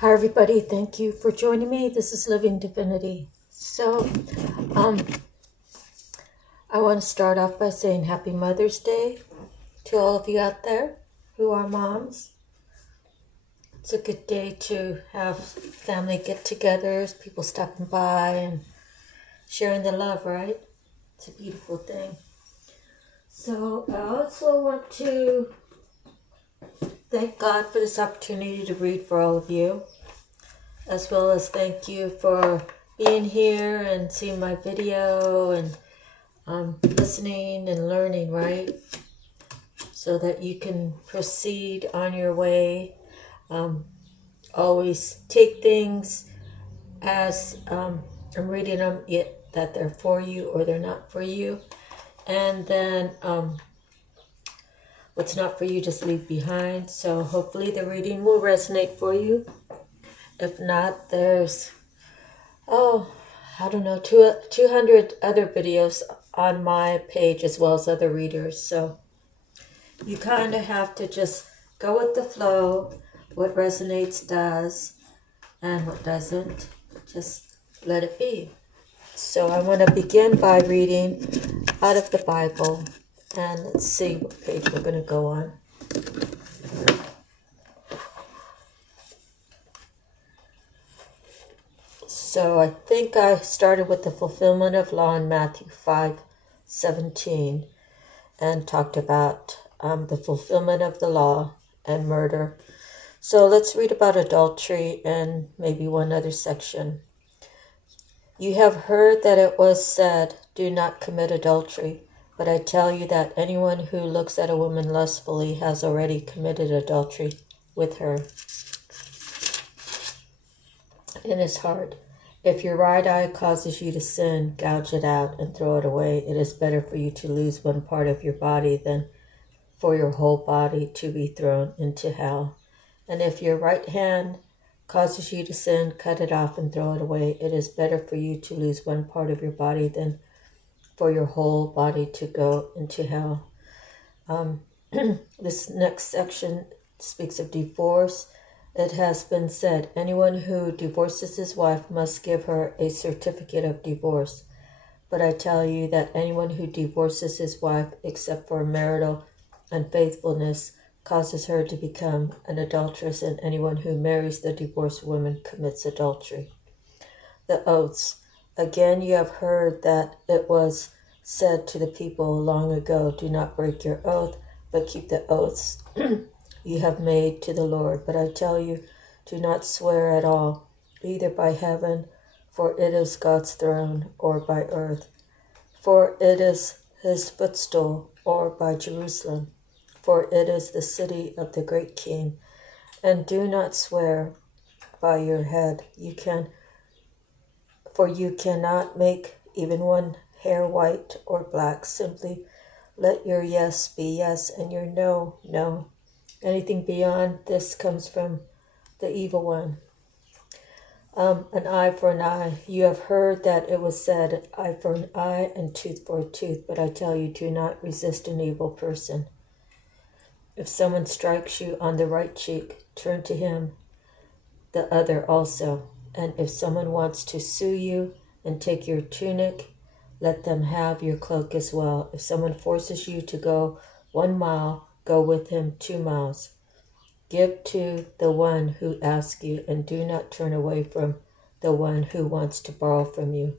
Hi everybody, thank you for joining me. This is Living Divinity. So, I want to start off by saying Happy Mother's Day to all of you out there who are moms. It's a good day to have family get-togethers, people stopping by and sharing the love, right? It's a beautiful thing. So, I also want to thank God for this opportunity to read for all of you, as well as thank you for being here and seeing my video and listening and learning, right? So that you can proceed on your way. Always take things as I'm reading them, yet that they're for you or they're not for you. And then what's not for you, just leave behind. So hopefully the reading will resonate for you. If not, there's, I don't know, 200 other videos on my page as well as other readers. So you kind of have to just go with the flow. What resonates does, and what doesn't, just let it be. So I want to begin by reading out of the Bible, and let's see what page we're going to go on. So I think I started with the fulfillment of law in Matthew 5:17 and talked about the fulfillment of the law and murder. So let's read about adultery and maybe one other section. You have heard that it was said, do not commit adultery. But I tell you that anyone who looks at a woman lustfully has already committed adultery with her in his heart. If your right eye causes you to sin, gouge it out and throw it away. It is better for you to lose one part of your body than for your whole body to be thrown into hell. And if your right hand causes you to sin, cut it off and throw it away. It is better for you to lose one part of your body than for your whole body to go into hell. This next section speaks of divorce. It has been said, anyone who divorces his wife must give her a certificate of divorce. But I tell you that anyone who divorces his wife, except for marital unfaithfulness, causes her to become an adulteress, and anyone who marries the divorced woman commits adultery. The oaths. Again, you have heard that it was said to the people long ago, do not break your oath, but keep the oaths you have made to the Lord. But I tell you, do not swear at all, either by heaven, for it is God's throne, or by earth, for it is his footstool, or by Jerusalem, for it is the city of the great King. And do not swear by your head, for you cannot make even one hair white or black. Simply let your yes be yes and your no, no. Anything beyond this comes from the evil one. An eye for an eye. You have heard that it was said, eye for an eye and tooth for a tooth. But I tell you, do not resist an evil person. If someone strikes you on the right cheek, turn to him the other also. And if someone wants to sue you and take your tunic, let them have your cloak as well. If someone forces you to go 1 mile, go with him 2 miles. Give to the one who asks you, and do not turn away from the one who wants to borrow from you.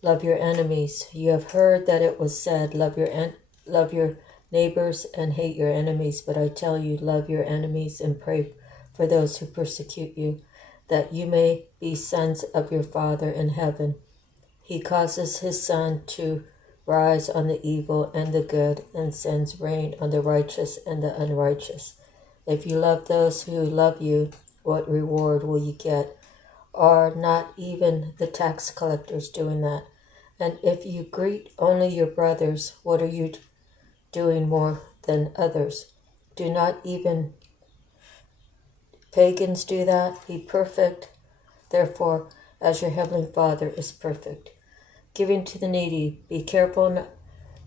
Love your enemies. You have heard that it was said, love your neighbors and hate your enemies. But I tell you, love your enemies and pray for those who persecute you, that you may be sons of your Father in heaven. He causes his sun to rise on the evil and the good, and sends rain on the righteous and the unrighteous. If you love those who love you, what reward will you get? Are not even the tax collectors doing that? And if you greet only your brothers, what are you doing more than others? Do not even pagans do that? Be perfect, therefore, as your heavenly Father is perfect. Giving to the needy. Be careful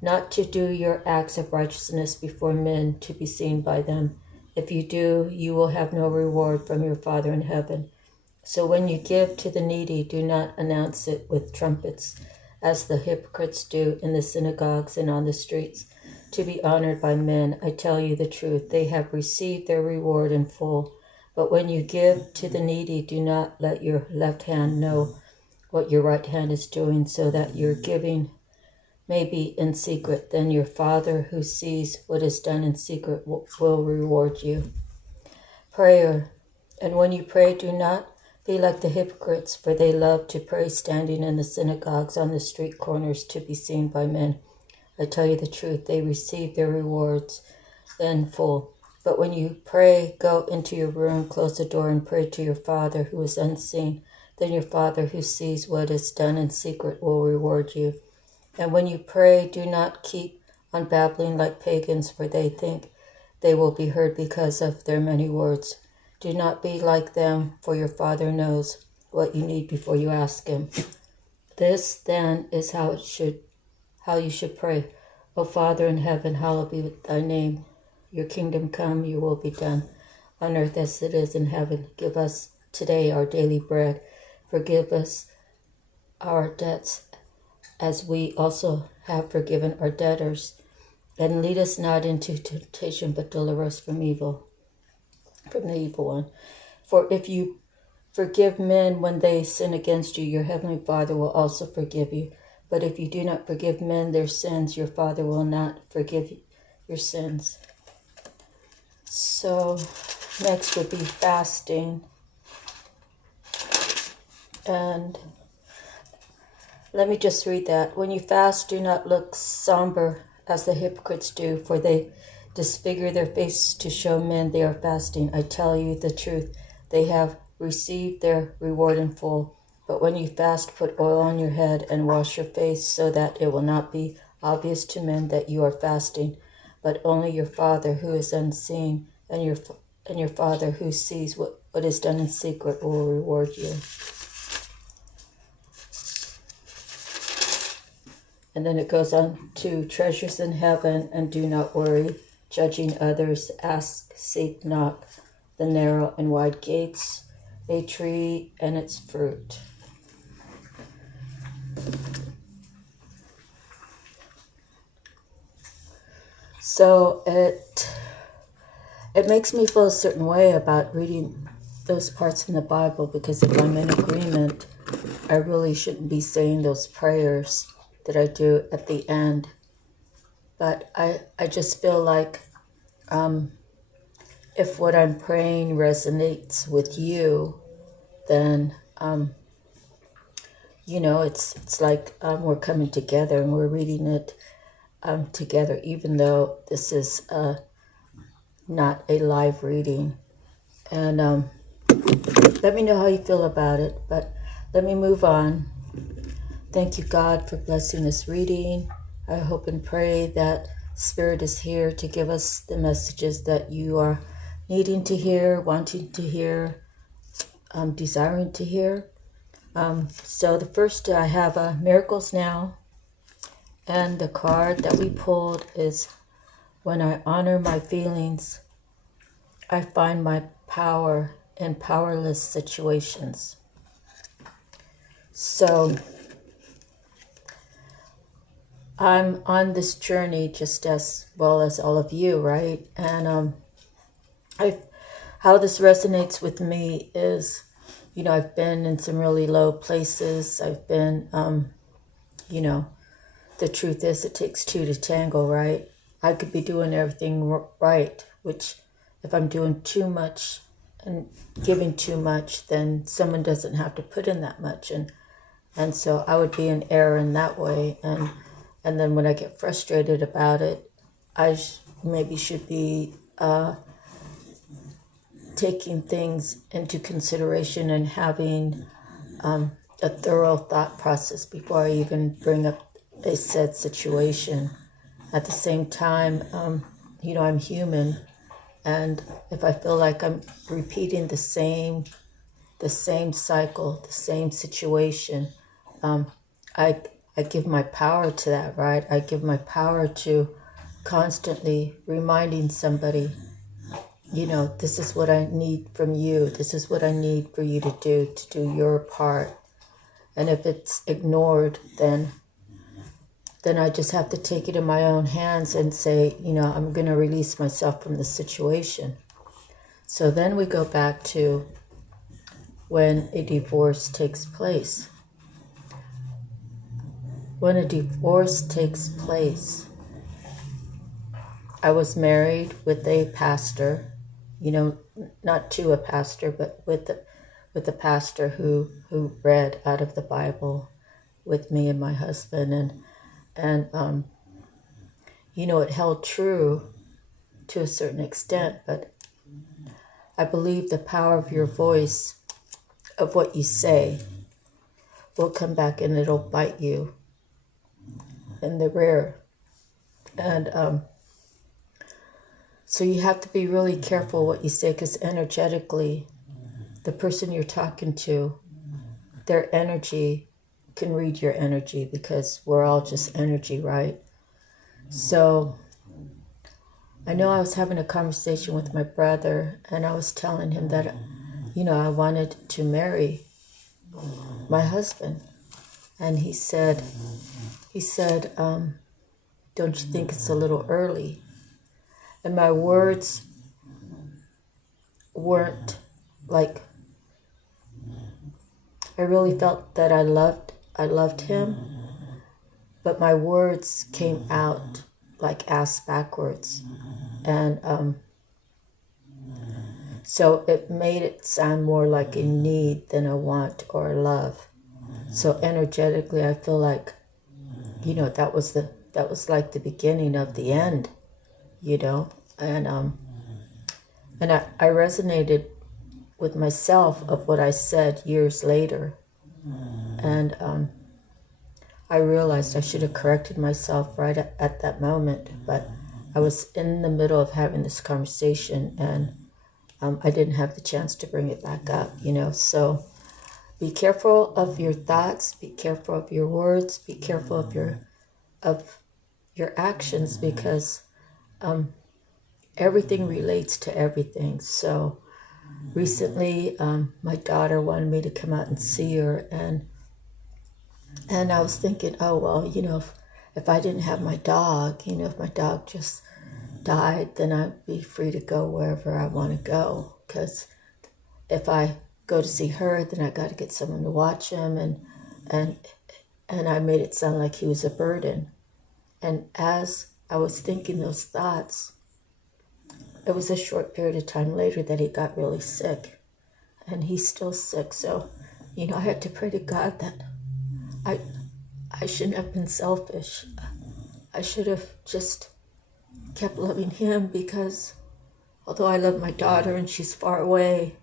not to do your acts of righteousness before men to be seen by them. If you do, you will have no reward from your Father in heaven. So when you give to the needy, do not announce it with trumpets, as the hypocrites do in the synagogues and on the streets, to be honored by men. I tell you the truth, they have received their reward in full. But when you give to the needy, do not let your left hand know what your right hand is doing, so that your giving may be in secret. Then your Father who sees what is done in secret will reward you. Prayer. And when you pray, do not be like the hypocrites, for they love to pray standing in the synagogues on the street corners to be seen by men. I tell you the truth, they receive their rewards in full. But when you pray, go into your room, close the door, and pray to your Father who is unseen. Then your Father who sees what is done in secret will reward you. And when you pray, do not keep on babbling like pagans, for they think they will be heard because of their many words. Do not be like them, for your Father knows what you need before you ask him. This, then, is how you should pray. O Father in heaven, hallowed be thy name. Your kingdom come, your will be done, on earth as it is in heaven. Give us today our daily bread. Forgive us our debts, as we also have forgiven our debtors. And lead us not into temptation, but deliver us from the evil one. For if you forgive men when they sin against you, your heavenly Father will also forgive you. But if you do not forgive men their sins, your Father will not forgive your sins. So next would be fasting. And let me just read that. When you fast, do not look somber as the hypocrites do, for they disfigure their faces to show men they are fasting. I tell you the truth, they have received their reward in full. But when you fast, put oil on your head and wash your face, so that it will not be obvious to men that you are fasting, but only your Father who is unseen, and your Father who sees what is done in secret will reward you. And then it goes on to treasures in heaven, and do not worry, judging others, ask, seek, knock, the narrow and wide gates, a tree and its fruit. So it makes me feel a certain way about reading those parts in the Bible, because if I'm in agreement, I really shouldn't be saying those prayers that I do at the end. But I just feel like if what I'm praying resonates with you, then it's like we're coming together and we're reading it together, even though this is not a live reading. And let me know how you feel about it, but let me move on. Thank you, God, for blessing this reading. I hope and pray that Spirit is here to give us the messages that you are needing to hear, wanting to hear, desiring to hear. So the first, I have Miracles Now. And the card that we pulled is, when I honor my feelings, I find my power in powerless situations. So I'm on this journey just as well as all of you, right? And how this resonates with me is, I've been in some really low places. I've been, the truth is it takes two to tango, right? I could be doing everything right, which if I'm doing too much and giving too much, then someone doesn't have to put in that much. And so I would be in error in that way. And then when I get frustrated about it, I maybe should be taking things into consideration and having a thorough thought process before I even bring up a said situation. At the same time, I'm human, and if I feel like I'm repeating the same cycle, the same situation, I give my power to that, right? I give my power to constantly reminding somebody this is what I need from you. This is what I need for you to do your part. And if it's ignored, then I just have to take it in my own hands and say, I'm going to release myself from the situation. So then we go back to when a divorce takes place. When a divorce takes place, I was married with a pastor, not to a pastor, but with a pastor who read out of the Bible with me and my husband, and it held true to a certain extent, but I believe the power of your voice, of what you say, will come back and it'll bite you in the rear. And so you have to be really careful what you say, because energetically, the person you're talking to, their energy can read your energy, because we're all just energy, right? So I know I was having a conversation with my brother, and I was telling him that, I wanted to marry my husband. And he said, don't you think it's a little early? And my words weren't like, I really felt that I loved him, but my words came out like ass backwards. And so it made it sound more like a need than a want or a love. So energetically, I feel like, that was like the beginning of the end, and I resonated with myself of what I said years later, and I realized I should have corrected myself right at that moment, but I was in the middle of having this conversation, and I didn't have the chance to bring it back up, so be careful of your thoughts, be careful of your words, be careful of your actions, because everything relates to everything. So recently, my daughter wanted me to come out and see her, and I was thinking, oh, well, if I didn't have my dog, if my dog just died, then I'd be free to go wherever I want to go. Because if I go to see her, then I got to get someone to watch him, and I made it sound like he was a burden. And as I was thinking those thoughts, it was a short period of time later that he got really sick, and he's still sick. So, I had to pray to God that I shouldn't have been selfish. I should have just kept loving him, because although I love my daughter and she's far away,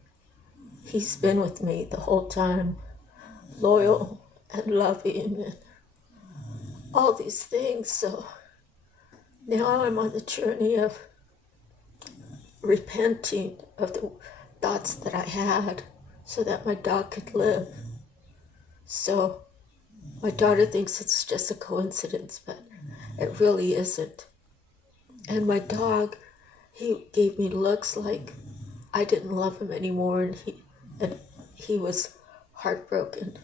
he's been with me the whole time, loyal and loving and all these things. So now I'm on the journey of repenting of the thoughts that I had so that my dog could live. So my daughter thinks it's just a coincidence, but it really isn't. And my dog, he gave me looks like I didn't love him anymore, and he was heartbroken.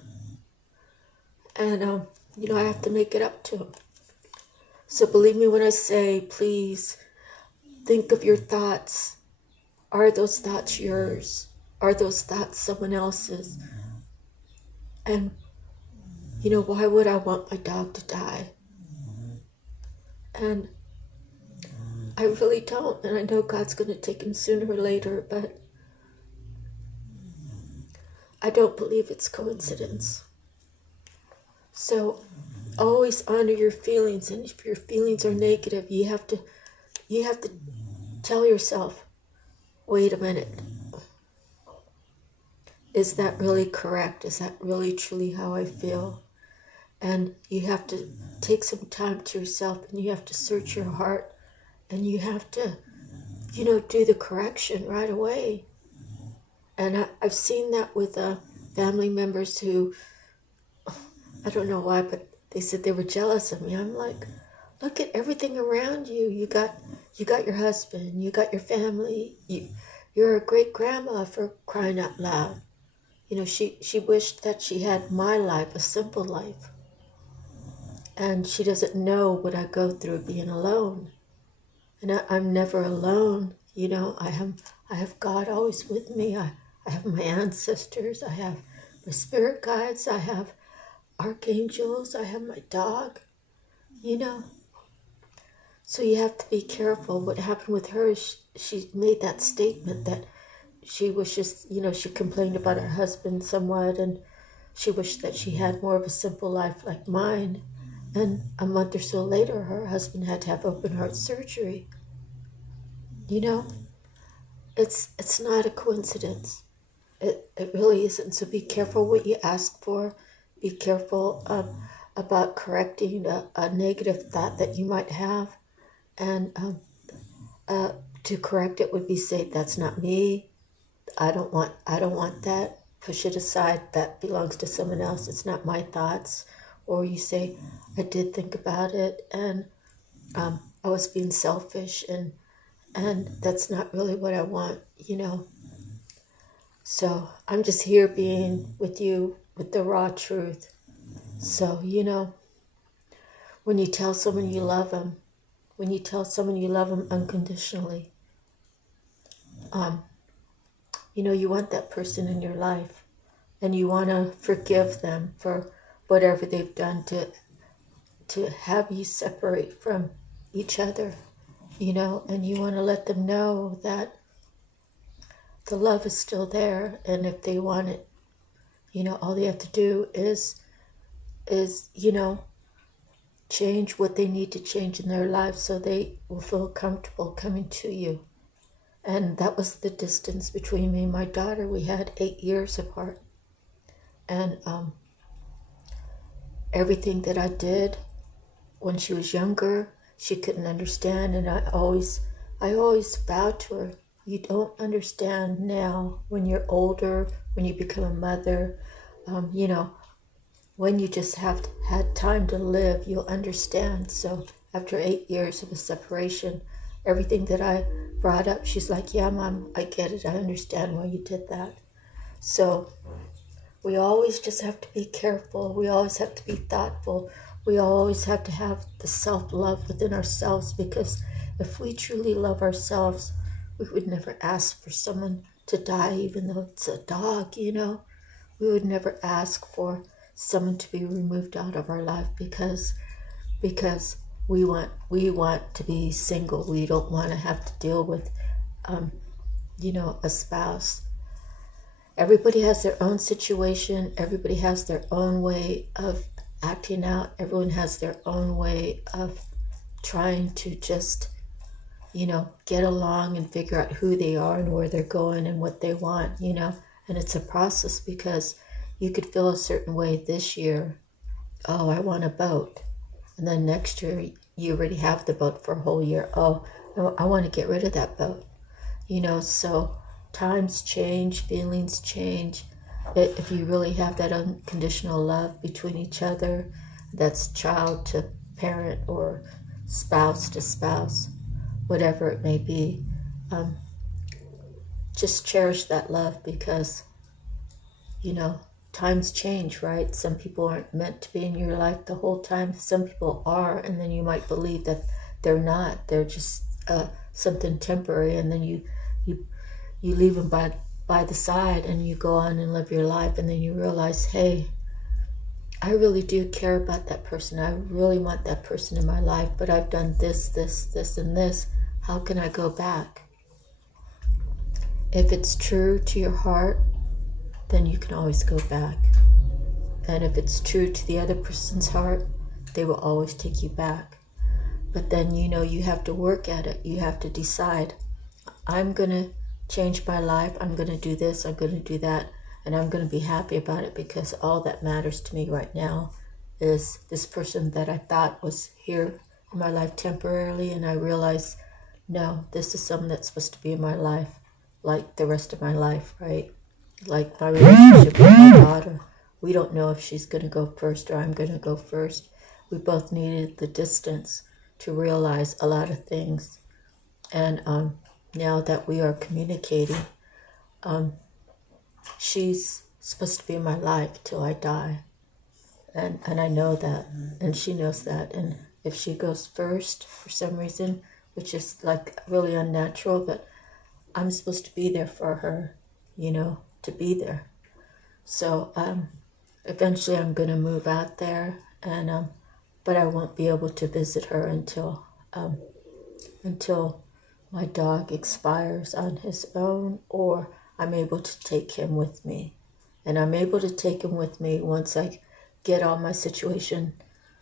And I have to make it up to him. So believe me when I say, please think of your thoughts. Are those thoughts yours? Are those thoughts someone else's? And why would I want my dog to die? And I really don't, and I know God's going to take him sooner or later, but I don't believe it's coincidence. So always honor your feelings, and if your feelings are negative, you have to tell yourself, wait a minute. Is that really correct? Is that really truly how I feel? And you have to take some time to yourself, and you have to search your heart, and you have to, do the correction right away. And I've seen that with family members who, I don't know why, but they said they were jealous of me. I'm like, Look at everything around you. You got your husband, you got your family, you're a great grandma, for crying out loud. You know, she wished that she had my life, a simple life. And she doesn't know what I go through being alone. And I'm never alone. You know, I have God always with me. I have my ancestors. I have my spirit guides. I have archangels. I have my dog. You know, so you have to be careful. What happened with her is she made that statement that she wishes, you know, she complained about her husband somewhat, and she wished that she had more of a simple life like mine. And a month or so later, her husband had to have open heart surgery. You know, it's not a coincidence. It really isn't. So be careful what you ask for. Be careful about correcting a negative thought that you might have. And to correct it would be say, that's not me. I don't want that. Push it aside. That belongs to someone else. It's not my thoughts. Or you say, I did think about it, and I was being selfish, and that's not really what I want, you know. So I'm just here being with you with the raw truth. So, you know, when you tell someone you love them, when you tell someone you love them unconditionally, you know, you want that person in your life, and you want to forgive them for whatever they've done to have you separate from each other, you know, and you want to let them know that the love is still there, and if they want it, you know, all they have to do is, you know, change what they need to change in their lives so they will feel comfortable coming to you. And that was the distance between me and my daughter. We had 8 years apart. And everything that I did when she was younger, she couldn't understand. And I always vowed to her, you don't understand now. When you're older, when you become a mother, you know, when you just have had time to live, you'll understand. So after 8 years of a separation, everything that I brought up, she's like, yeah, Mom, I get it. I understand why you did that. So we always just have to be careful. We always have to be thoughtful. We always have to have the self-love within ourselves, because if we truly love ourselves, we would never ask for someone to die, even though it's a dog, you know. We would never ask for someone to be removed out of our life because we want to be single. We don't want to have to deal with you know, a spouse. Everybody has their own situation. Everybody has their own way of acting out. Everyone has their own way of trying to just, you know, get along and figure out who they are and where they're going and what they want, you know. And it's a process, because you could feel a certain way this year. Oh, I want a boat. And then next year, you already have the boat for a whole year. Oh, no, I want to get rid of that boat. You know, so times change, feelings change. If you really have that unconditional love between each other, that's child to parent or spouse to spouse, whatever it may be, just cherish that love, because, you know, times change, right? Some people aren't meant to be in your life the whole time. Some people are, and then you might believe that they're not. They're just something temporary, and then you leave them by the side, and you go on and live your life, and then you realize, hey, I really do care about that person. I really want that person in my life, but I've done this, and this. How can I go back? If it's true to your heart, then you can always go back. And if it's true to the other person's heart, they will always take you back. But then, you know, you have to work at it. You have to decide, I'm going to change my life. I'm going to do this. I'm going to do that. And I'm going to be happy about it, because all that matters to me right now is this person that I thought was here in my life temporarily. And I realize, no, this is someone that's supposed to be in my life like the rest of my life, right? Like my relationship with my daughter. We don't know if she's going to go first or I'm going to go first. We both needed the distance to realize a lot of things. And now that we are communicating, she's supposed to be in my life till I die. And I know that, and she knows that. And if she goes first for some reason, which is like really unnatural, but I'm supposed to be there for her, to be there. So eventually I'm going to move out there, and but I won't be able to visit her until my dog expires on his own, or I'm able to take him with me. And I'm able to take him with me once I get all my situation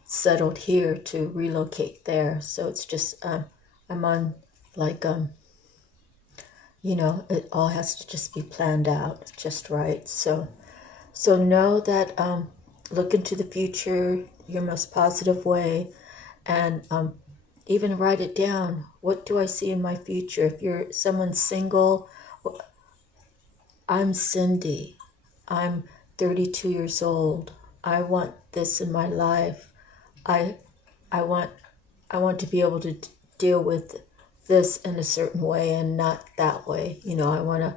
settled here to relocate there. So it's just I'm on like it all has to just be planned out just right. So know that look into the future your most positive way, and even write it down. What do I see in my future? If you're someone single, I'm Cindy. I'm 32 years old. I want this in my life. I want to be able to deal with this in a certain way and not that way. I want to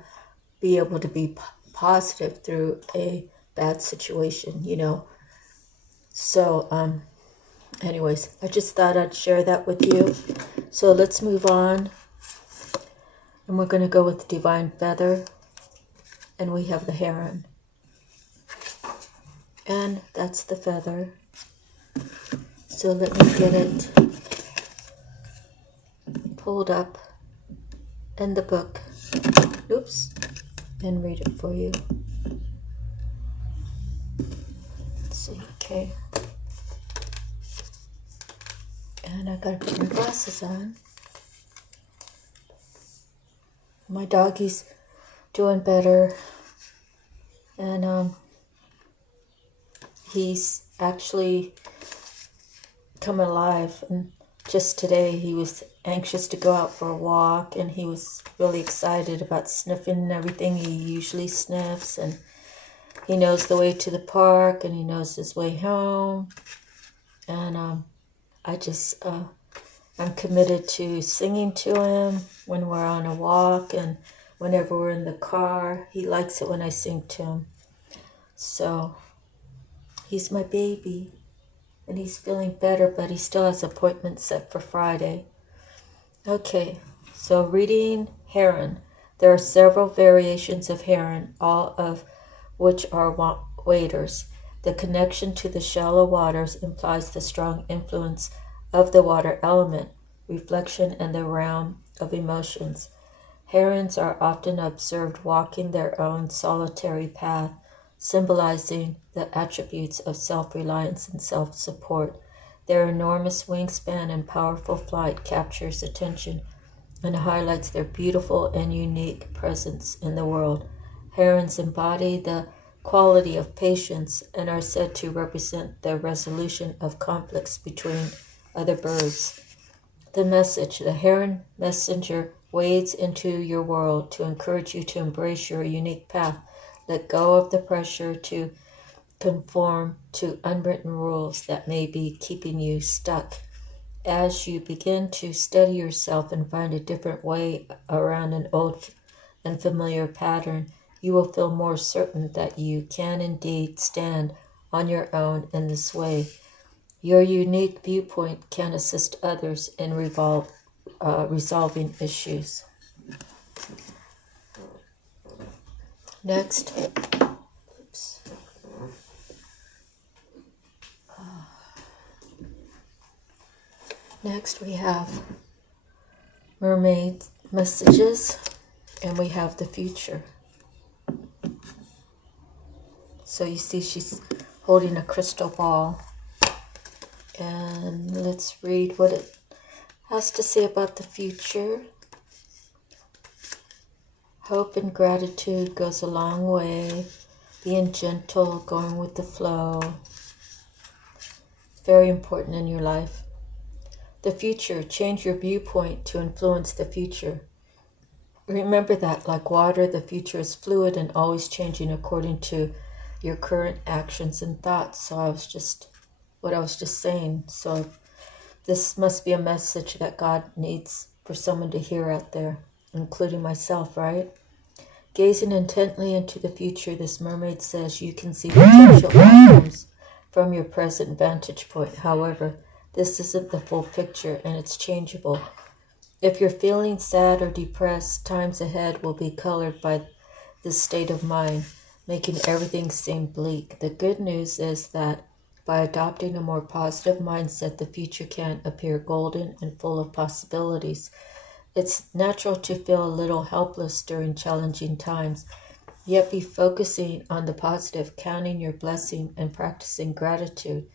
be able to be positive through a bad situation. So anyways, I just thought I'd share that with you. So let's move on, and we're going to go with Divine Feather, and we have the heron. And that's the feather. So let me get it pulled up in the book. Oops. And read it for you. Let's see. Okay. And I gotta put my glasses on. My doggie's doing better. And he's actually come alive, and just today he was anxious to go out for a walk, and he was really excited about sniffing and everything. He usually sniffs, and he knows the way to the park, and he knows his way home. And I'm committed to singing to him when we're on a walk, and whenever we're in the car. He likes it when I sing to him. So he's my baby, and he's feeling better, but he still has appointments set for Friday. Okay, so reading heron. There are several variations of heron, all of which are waders. The connection to the shallow waters implies the strong influence of the water element, reflection, and the realm of emotions. Herons are often observed walking their own solitary path, symbolizing the attributes of self-reliance and self-support. Their enormous wingspan and powerful flight captures attention and highlights their beautiful and unique presence in the world. Herons embody the quality of patience and are said to represent the resolution of conflicts between other birds. The message: the heron messenger wades into your world to encourage you to embrace your unique path. Let go of the pressure to conform to unwritten rules that may be keeping you stuck. As you begin to steady yourself and find a different way around an old and familiar pattern, you will feel more certain that you can indeed stand on your own in this way. Your unique viewpoint can assist others in resolving issues. Next, Next we have Mermaid messages, and we have the future. So you see she's holding a crystal ball. And let's read what it has to say about the future. Hope and gratitude goes a long way. Being gentle, going with the flow. Very important in your life. The future, change your viewpoint to influence the future. Remember that, like water, the future is fluid and always changing according to your current actions and thoughts. So what I was just saying. So This must be a message that God needs for someone to hear out there, including myself, right? Gazing intently into the future, this mermaid says you can see potential outcomes from your present vantage point. However, this isn't the full picture and it's changeable. If you're feeling sad or depressed, times ahead will be colored by this state of mind, making everything seem bleak. The good news is that by adopting a more positive mindset, the future can appear golden and full of possibilities. It's natural to feel a little helpless during challenging times, yet be focusing on the positive, counting your blessing, and practicing gratitude.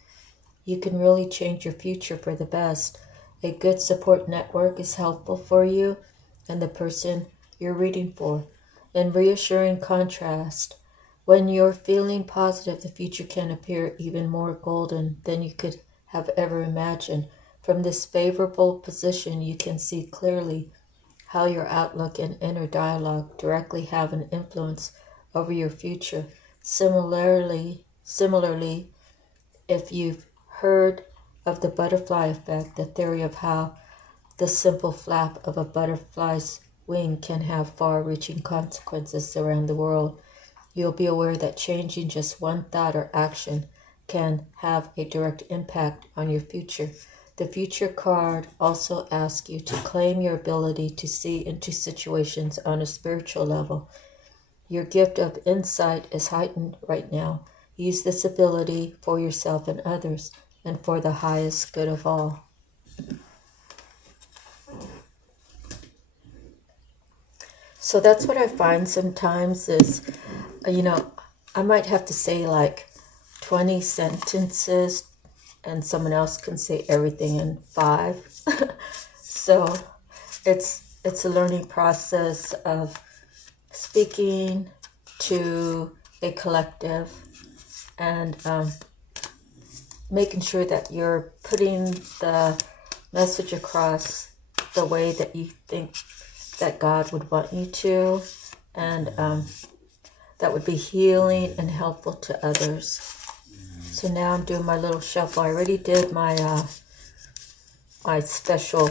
You can really change your future for the best. A good support network is helpful for you and the person you're reading for. In reassuring contrast, when you're feeling positive, the future can appear even more golden than you could have ever imagined. From this favorable position, you can see clearly how your outlook and inner dialogue directly have an influence over your future. Similarly, if you've heard of the butterfly effect, the theory of how the simple flap of a butterfly's wing can have far-reaching consequences around the world, you'll be aware that changing just one thought or action can have a direct impact on your future. The future card also asks you to claim your ability to see into situations on a spiritual level. Your gift of insight is heightened right now. Use this ability for yourself and others, and for the highest good of all. So that's what I find sometimes is, I might have to say like 20 sentences and someone else can say everything in 5. So it's a learning process of speaking to a collective and making sure that you're putting the message across the way that you think that God would want you to, and that would be healing and helpful to others. So now I'm doing my little shuffle. I already did my my special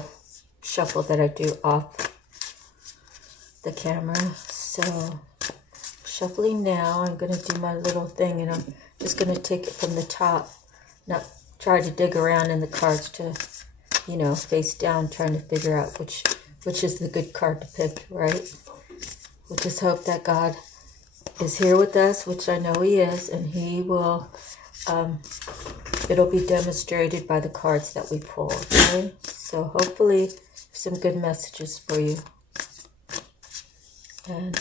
shuffle that I do off the camera. So shuffling now, I'm going to do my little thing, and I'm just going to take it from the top, not try to dig around in the cards to, face down, trying to figure out which is the good card to pick, right? We'll just hope that God is here with us, which I know He is, and He will, it'll be demonstrated by the cards that we pull, okay? So hopefully some good messages for you. And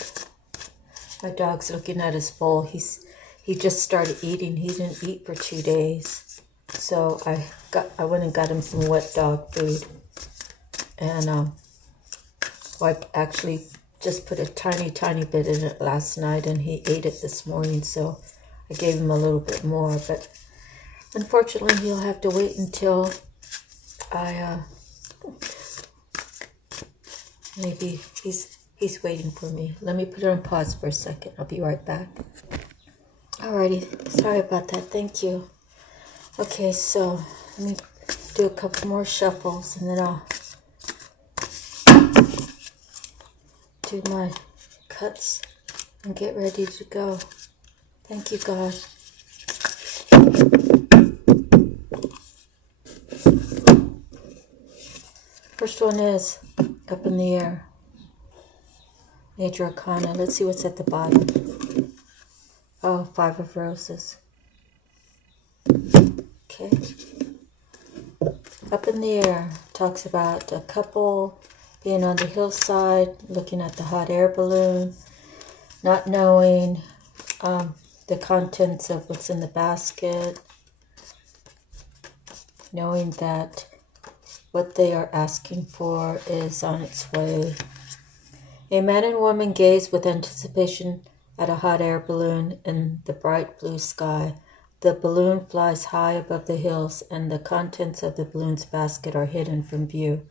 my dog's looking at his bowl. He just started eating. He didn't eat for 2 days. So I went and got him some wet dog food. And I actually just put a tiny bit in it last night, and he ate it this morning. So I gave him a little bit more. But unfortunately, he'll have to wait until maybe he's waiting for me. Let me put it on pause for a second. I'll be right back. Alrighty, sorry about that. Thank you. Okay, so let me do a couple more shuffles, and then I'll do my cuts and get ready to go. Thank you, God. First one is up in the air. Major Arcana. Let's see what's at the bottom. Oh, 5 of Roses. Okay. Up in the air talks about a couple being on the hillside, looking at the hot air balloon, not knowing the contents of what's in the basket, knowing that what they are asking for is on its way. A man and woman gaze with anticipation at a hot air balloon in the bright blue sky. The balloon flies high above the hills, and the contents of the balloon's basket are hidden from view.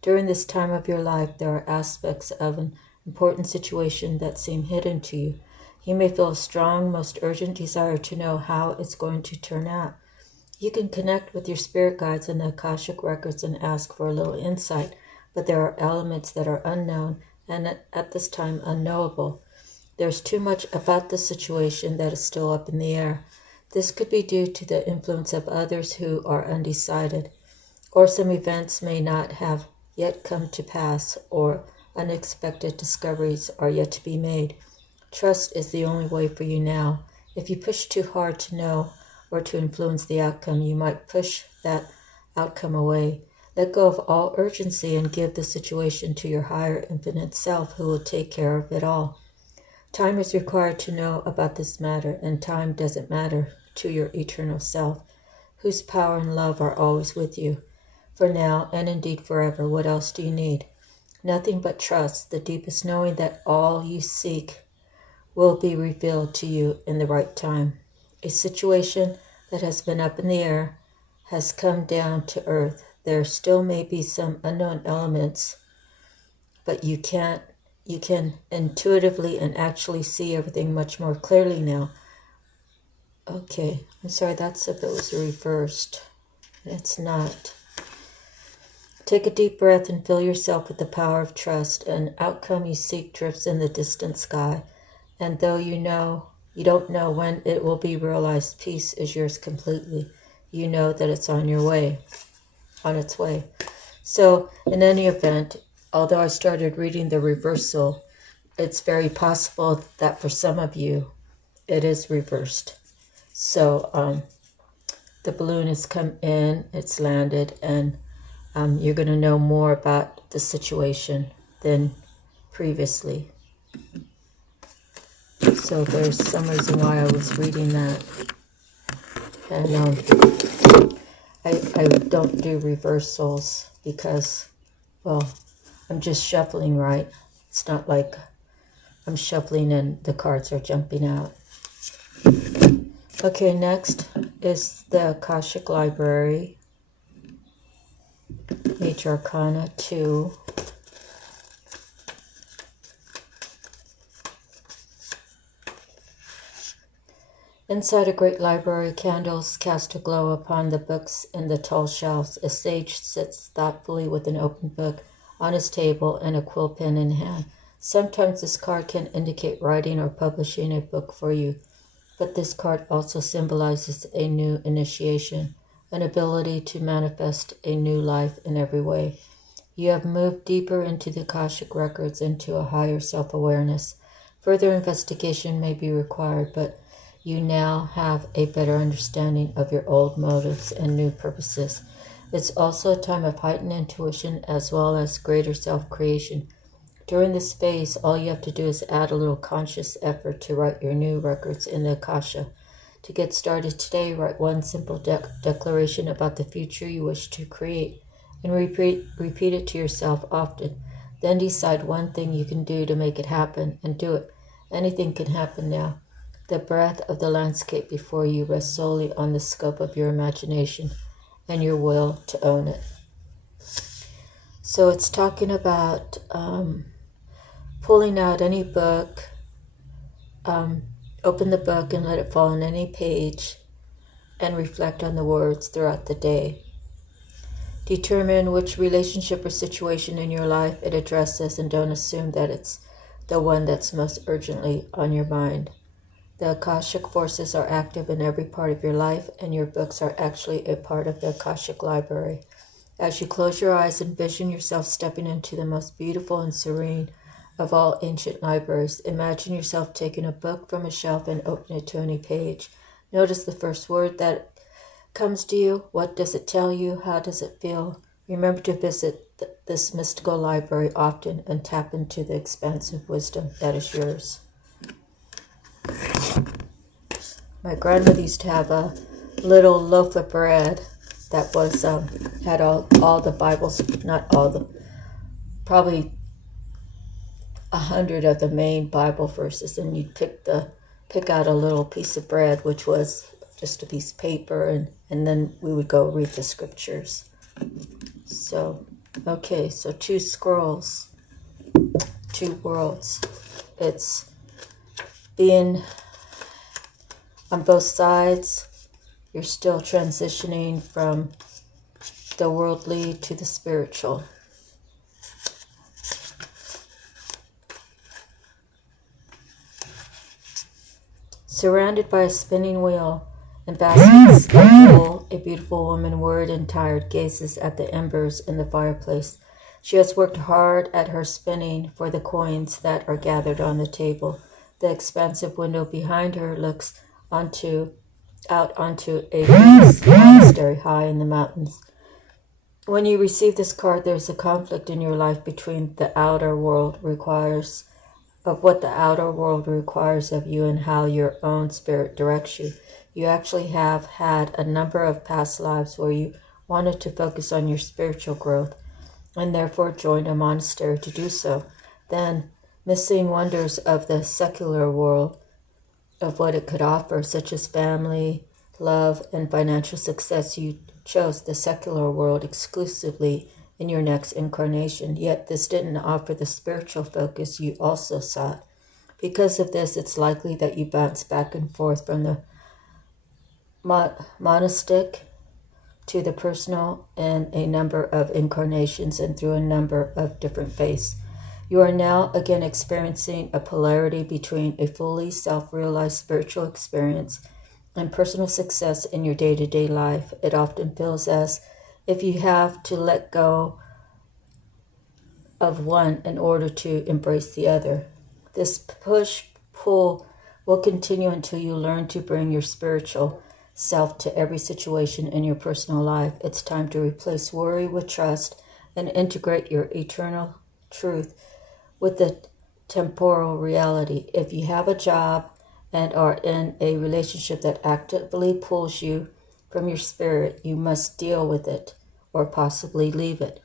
During this time of your life, there are aspects of an important situation that seem hidden to you. You may feel a strong, most urgent desire to know how it's going to turn out. You can connect with your spirit guides in the Akashic records and ask for a little insight, but there are elements that are unknown and at this time unknowable. There's too much about the situation that is still up in the air. This could be due to the influence of others who are undecided, or some events may not have yet come to pass, or unexpected discoveries are yet to be made. Trust is the only way for you now. If you push too hard to know or to influence the outcome, you might push that outcome away. Let go of all urgency and give the situation to your higher infinite self, who will take care of it all. Time is required to know about this matter, and time doesn't matter to your eternal self, whose power and love are always with you. For now, and indeed forever, what else do you need? Nothing but trust, the deepest knowing that all you seek will be revealed to you in the right time. A situation that has been up in the air has come down to earth. There still may be some unknown elements, but you can intuitively and actually see everything much more clearly now. Okay, I'm sorry, that's if it was reversed. It's not. Take a deep breath and fill yourself with the power of trust. An outcome you seek drifts in the distant sky, and though you don't know when it will be realized, peace is yours completely. You know that it's on its way. So, in any event, although I started reading the reversal, it's very possible that for some of you, it is reversed. So, the balloon has come in, it's landed, and you're going to know more about the situation than previously. So there's some reason why I was reading that. And I don't do reversals because, well, I'm just shuffling, right? It's not like I'm shuffling and the cards are jumping out. Okay, next is the Akashic Library. Major Arcana 2. Inside a great library, candles cast a glow upon the books in the tall shelves. A sage sits thoughtfully with an open book on his table and a quill pen in hand. Sometimes this card can indicate writing or publishing a book for you, but this card also symbolizes a new initiation, an ability to manifest a new life in every way. You have moved deeper into the Akashic records, into a higher self-awareness. Further investigation may be required, but you now have a better understanding of your old motives and new purposes. It's also a time of heightened intuition as well as greater self-creation. During this phase, all you have to do is add a little conscious effort to write your new records in the Akasha. To get started today, write one simple declaration about the future you wish to create, and repeat it to yourself often. Then decide one thing you can do to make it happen, and do it. Anything can happen now. The breadth of the landscape before you rests solely on the scope of your imagination and your will to own it. So it's talking about pulling out any book, open the book and let it fall on any page, and reflect on the words throughout the day. Determine which relationship or situation in your life it addresses, and don't assume that it's the one that's most urgently on your mind. The Akashic forces are active in every part of your life, and your books are actually a part of the Akashic Library. As you close your eyes, envision yourself stepping into the most beautiful and serene of all ancient libraries. Imagine yourself taking a book from a shelf and open it to any page. Notice the first word that comes to you. What does it tell you? How does it feel? Remember to visit this mystical library often and tap into the expansive wisdom that is yours. My grandmother used to have a little loaf of bread that was had all the Bibles, not all the, probably 100 of the main Bible verses, and you'd pick out a little piece of bread, which was just a piece of paper, and then we would go read the scriptures. So, okay, so 2 scrolls, 2 worlds. It's being on both sides, You're still transitioning from the worldly to the spiritual. Surrounded by a spinning wheel and baskets of wool, a beautiful woman, worried and tired, gazes at the embers in the fireplace. She has worked hard at her spinning for the coins that are gathered on the table. The expansive window behind her looks out onto a Buddhist monastery high in the mountains. When you receive this card, there's a conflict in your life between what the outer world requires of you and how your own spirit directs you. You actually have had a number of past lives where you wanted to focus on your spiritual growth and therefore joined a monastery to do so. Then, missing wonders of the secular world, of what it could offer, such as family, love, and financial success, you chose the secular world exclusively in your next incarnation. Yet this didn't offer the spiritual focus you also sought. Because of this, it's likely that you bounce back and forth from the monastic to the personal in a number of incarnations and through a number of different faiths. You are now again experiencing a polarity between a fully self-realized spiritual experience and personal success in your day-to-day life. It often feels as if you have to let go of one in order to embrace the other. This push-pull will continue until you learn to bring your spiritual self to every situation in your personal life. It's time to replace worry with trust and integrate your eternal truth with the temporal reality. If you have a job and are in a relationship that actively pulls you from your spirit, you must deal with it or possibly leave it.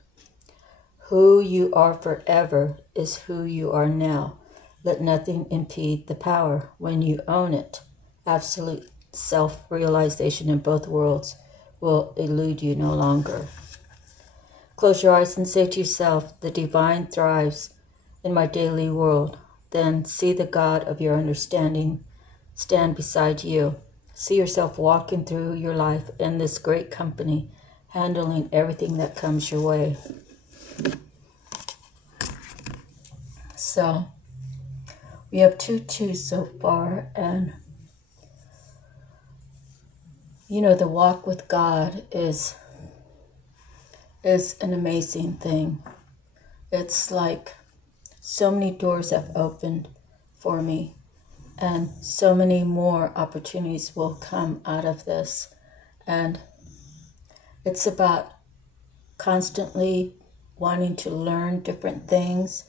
Who you are forever is who you are now. Let nothing impede the power. When you own it, absolute self-realization in both worlds will elude you no longer. Close your eyes and say to yourself, the divine thrives in my daily world. Then see the God of your understanding stand beside you. See yourself walking through your life in this great company, handling everything that comes your way. So, we have 2 so far, and the walk with God is an amazing thing. It's like so many doors have opened for me, and so many more opportunities will come out of this. And it's about constantly wanting to learn different things,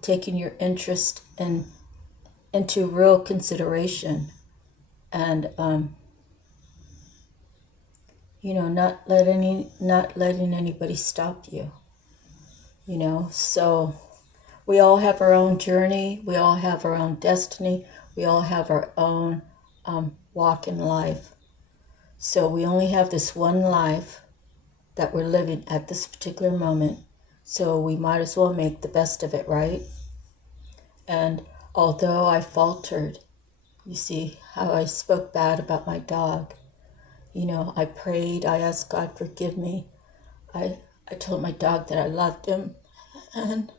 taking your interest into real consideration, and not letting anybody stop you. So we all have our own journey. We all have our own destiny. We all have our own walk in life. So we only have this one life that we're living at this particular moment. So we might as well make the best of it, right? And although I faltered, you see how I spoke bad about my dog. I prayed, I asked God forgive me. I told my dog that I loved him, and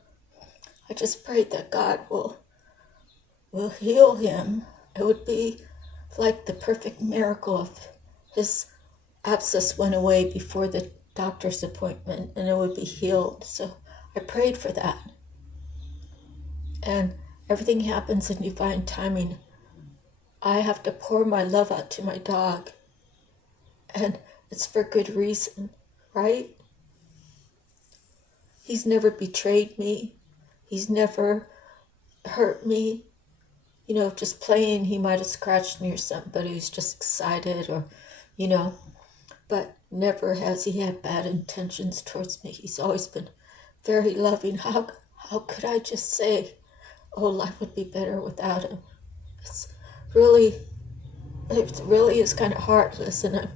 I just prayed that God will heal him. It would be like the perfect miracle if his abscess went away before the doctor's appointment and it would be healed. So I prayed for that. And everything happens in divine timing. I have to pour my love out to my dog. And it's for good reason, right? He's never betrayed me. He's never hurt me. Just playing, he might have scratched me or something, but he was just excited or, but never has he had bad intentions towards me. He's always been very loving. How could I just say, oh, life would be better without him? It really is kind of heartless, and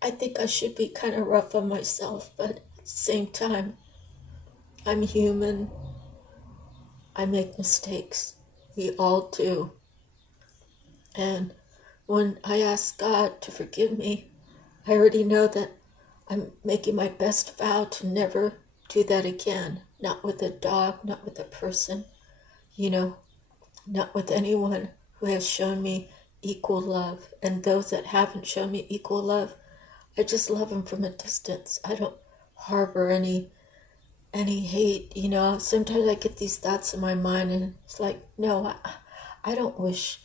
I think I should be kind of rough on myself, but at the same time, I'm human. I make mistakes. We all do. And when I ask God to forgive me, I already know that I'm making my best vow to never do that again. Not with a dog, not with a person, not with anyone who has shown me equal love. And those that haven't shown me equal love, I just love them from a distance. I don't harbor any hate. Sometimes I get these thoughts in my mind and it's like, no, I don't wish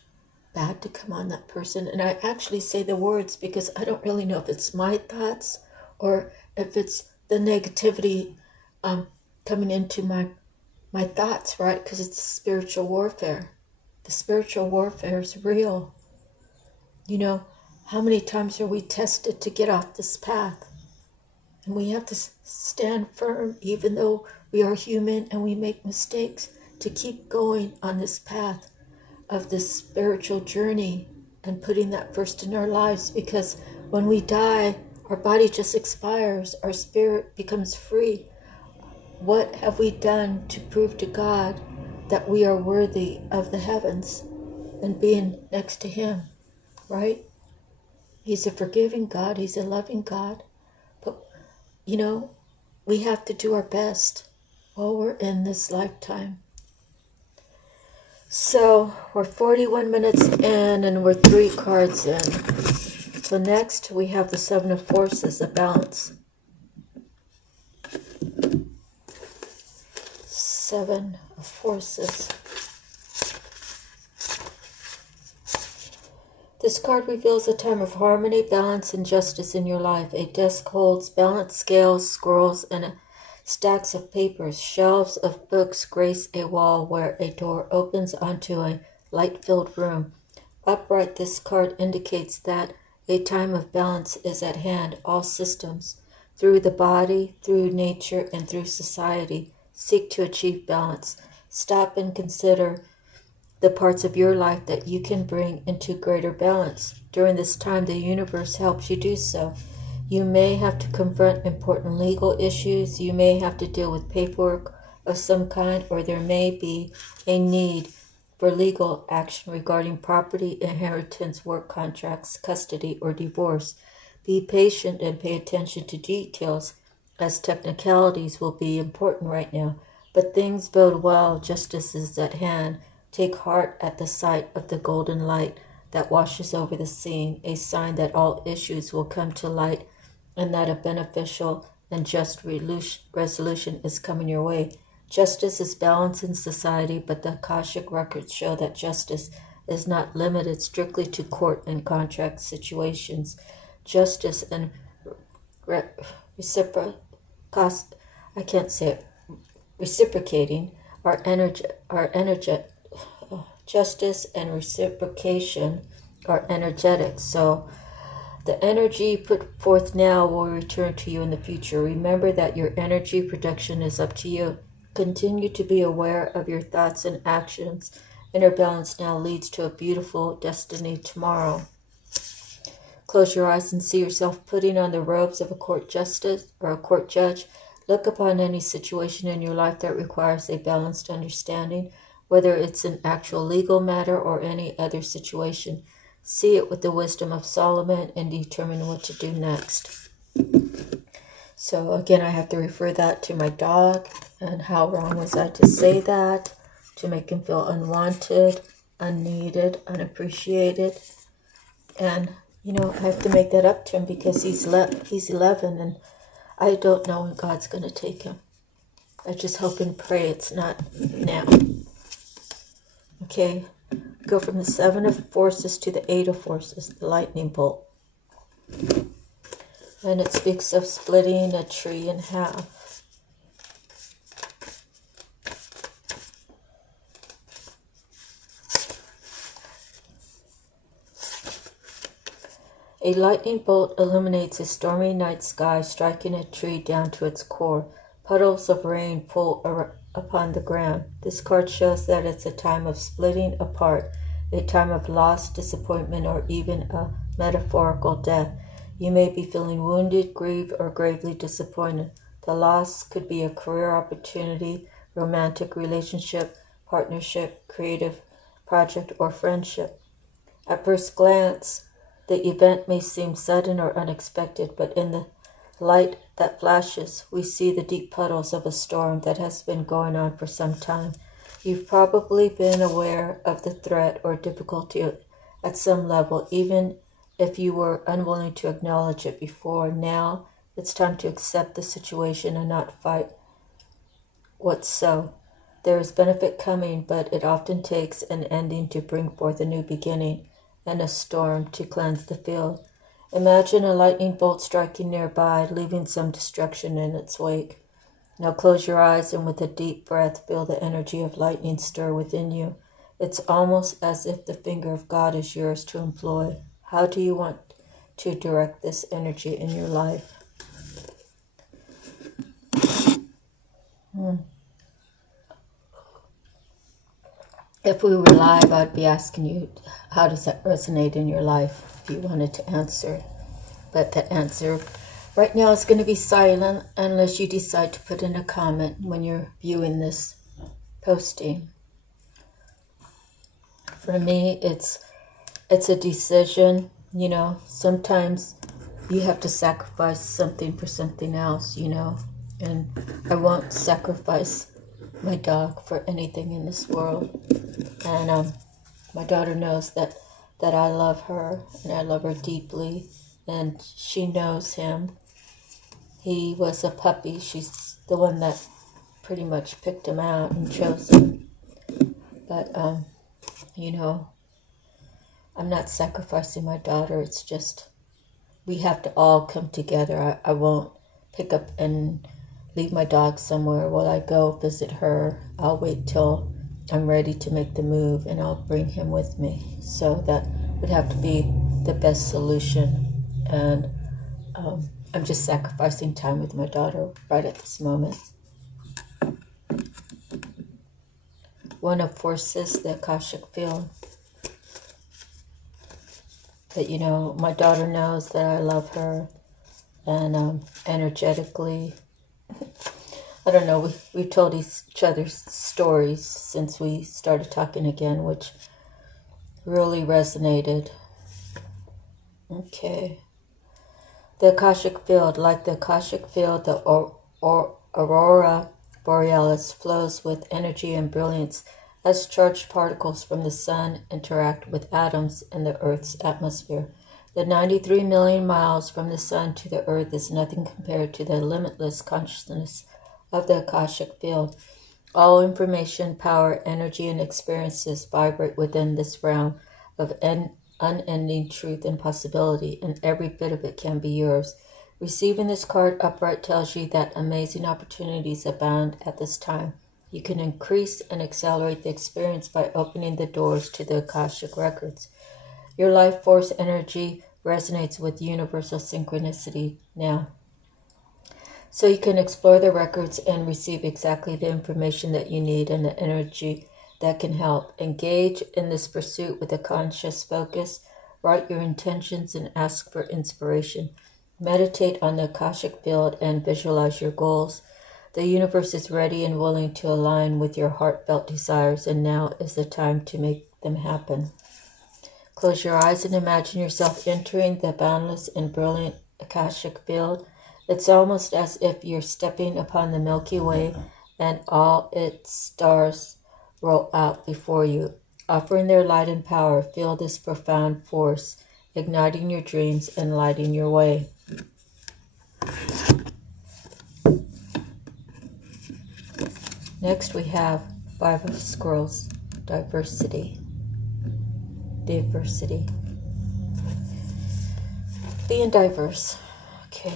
bad to come on that person. And I actually say the words because I don't really know if it's my thoughts or if it's the negativity coming into my thoughts, right? Because it's spiritual warfare. The spiritual warfare is real. How many times are we tested to get off this path? And we have to stand firm, even though we are human and we make mistakes, to keep going on this path of this spiritual journey and putting that first in our lives. Because when we die, our body just expires, our spirit becomes free. What have we done to prove to God that we are worthy of the heavens and being next to Him, right? He's a forgiving God, He's a loving God. But, we have to do our best while we're in this lifetime. So we're 41 minutes in and we're 3 cards in. So next we have the Seven of Forces, a balance. 7 of Forces. This card reveals a time of harmony, balance, and justice in your life. A desk holds balanced scales, scrolls, and stacks of papers. Shelves of books grace a wall where a door opens onto a light-filled room. Upright, this card indicates that a time of balance is at hand. All systems, through the body, through nature, and through society, seek to achieve balance. Stop and consider the parts of your life that you can bring into greater balance. During this time, the universe helps you do so. You may have to confront important legal issues, you may have to deal with paperwork of some kind, or there may be a need for legal action regarding property, inheritance, work contracts, custody, or divorce. Be patient and pay attention to details, as technicalities will be important right now. But things bode well, justice is at hand. Take heart at the sight of the golden light that washes over the scene, a sign that all issues will come to light and that a beneficial and just resolution is coming your way. Justice is balanced in society, but the Akashic records show that justice is not limited strictly to court and contract situations. Justice and reciprocating justice and reciprocation are energetic. So the energy put forth now will return to you in the future. Remember that your energy production is up to you. Continue to be aware of your thoughts and actions. Inner balance now leads to a beautiful destiny tomorrow. Close your eyes and see yourself putting on the robes of a court justice or a court judge. Look upon any situation in your life that requires a balanced understanding, whether it's an actual legal matter or any other situation. See it with the wisdom of Solomon and determine what to do next. So again, I have to refer that to my dog. And how wrong was I to say that? To make him feel unwanted, unneeded, unappreciated. And, I have to make that up to him because he's 11 and I don't know when God's going to take him. I just hope and pray it's not now. Okay, go from the Seven of Forces to the Eight of Forces, the lightning bolt. And it speaks of splitting a tree in half. A lightning bolt illuminates a stormy night sky, striking a tree down to its core. Puddles of rain fall upon the ground. This card shows that it's a time of splitting apart, a time of loss, disappointment, or even a metaphorical death. You may be feeling wounded, grieved, or gravely disappointed. The loss could be a career opportunity, romantic relationship, partnership, creative project, or friendship. At first glance, the event may seem sudden or unexpected, but in the light that flashes, we see the deep puddles of a storm that has been going on for some time. You've probably been aware of the threat or difficulty at some level, even if you were unwilling to acknowledge it before. Now, it's time to accept the situation and not fight what's so. There is benefit coming, but it often takes an ending to bring forth a new beginning, and a storm to cleanse the field. Imagine a lightning bolt striking nearby, leaving some destruction in its wake. Now close your eyes and with a deep breath feel the energy of lightning stir within you. It's almost as if the finger of God is yours to employ. How do you want to direct this energy in your life? If we were live, I'd be asking you, how does that resonate in your life, if you wanted to answer. But the answer right now is going to be silent unless you decide to put in a comment when you're viewing this posting. For me, it's a decision. You know, sometimes you have to sacrifice something for something else, you know, and I won't sacrifice my dog for anything in this world. And my daughter knows that I love her, and I love her deeply, and she knows him. He was a puppy. She's the one that pretty much picked him out and chose him. But, you know, I'm not sacrificing my daughter. It's just we have to all come together. I won't pick up and leave my dog somewhere while I go visit her. I'll wait till I'm ready to make the move, and I'll bring him with me. So that would have to be the best solution. And I'm just sacrificing time with my daughter right at this moment. One of forces, the Akashic field. That, you know, my daughter knows that I love her, and energetically, I don't know, we've told each other stories since we started talking again, which really resonated. Okay. The Akashic field, like the Akashic field, the aurora borealis flows with energy and brilliance as charged particles from the sun interact with atoms in the Earth's atmosphere. The 93 million miles from the sun to the Earth is nothing compared to the limitless consciousness of the Akashic field. All information, power, energy, and experiences vibrate within this realm of unending truth and possibility, and every bit of it can be yours. Receiving this card upright tells you that amazing opportunities abound at this time. You can increase and accelerate the experience by opening the doors to the Akashic records. Your life force energy resonates with universal synchronicity now. So you can explore the records and receive exactly the information that you need and the energy that can help. Engage in this pursuit with a conscious focus. Write your intentions and ask for inspiration. Meditate on the Akashic field and visualize your goals. The universe is ready and willing to align with your heartfelt desires, and now is the time to make them happen. Close your eyes and imagine yourself entering the boundless and brilliant Akashic field. It's almost as if you're stepping upon the Milky Way and all its stars roll out before you, offering their light and power. Feel this profound force, igniting your dreams and lighting your way. Next we have 5 of Scrolls, diversity. Diversity. Being diverse. Okay.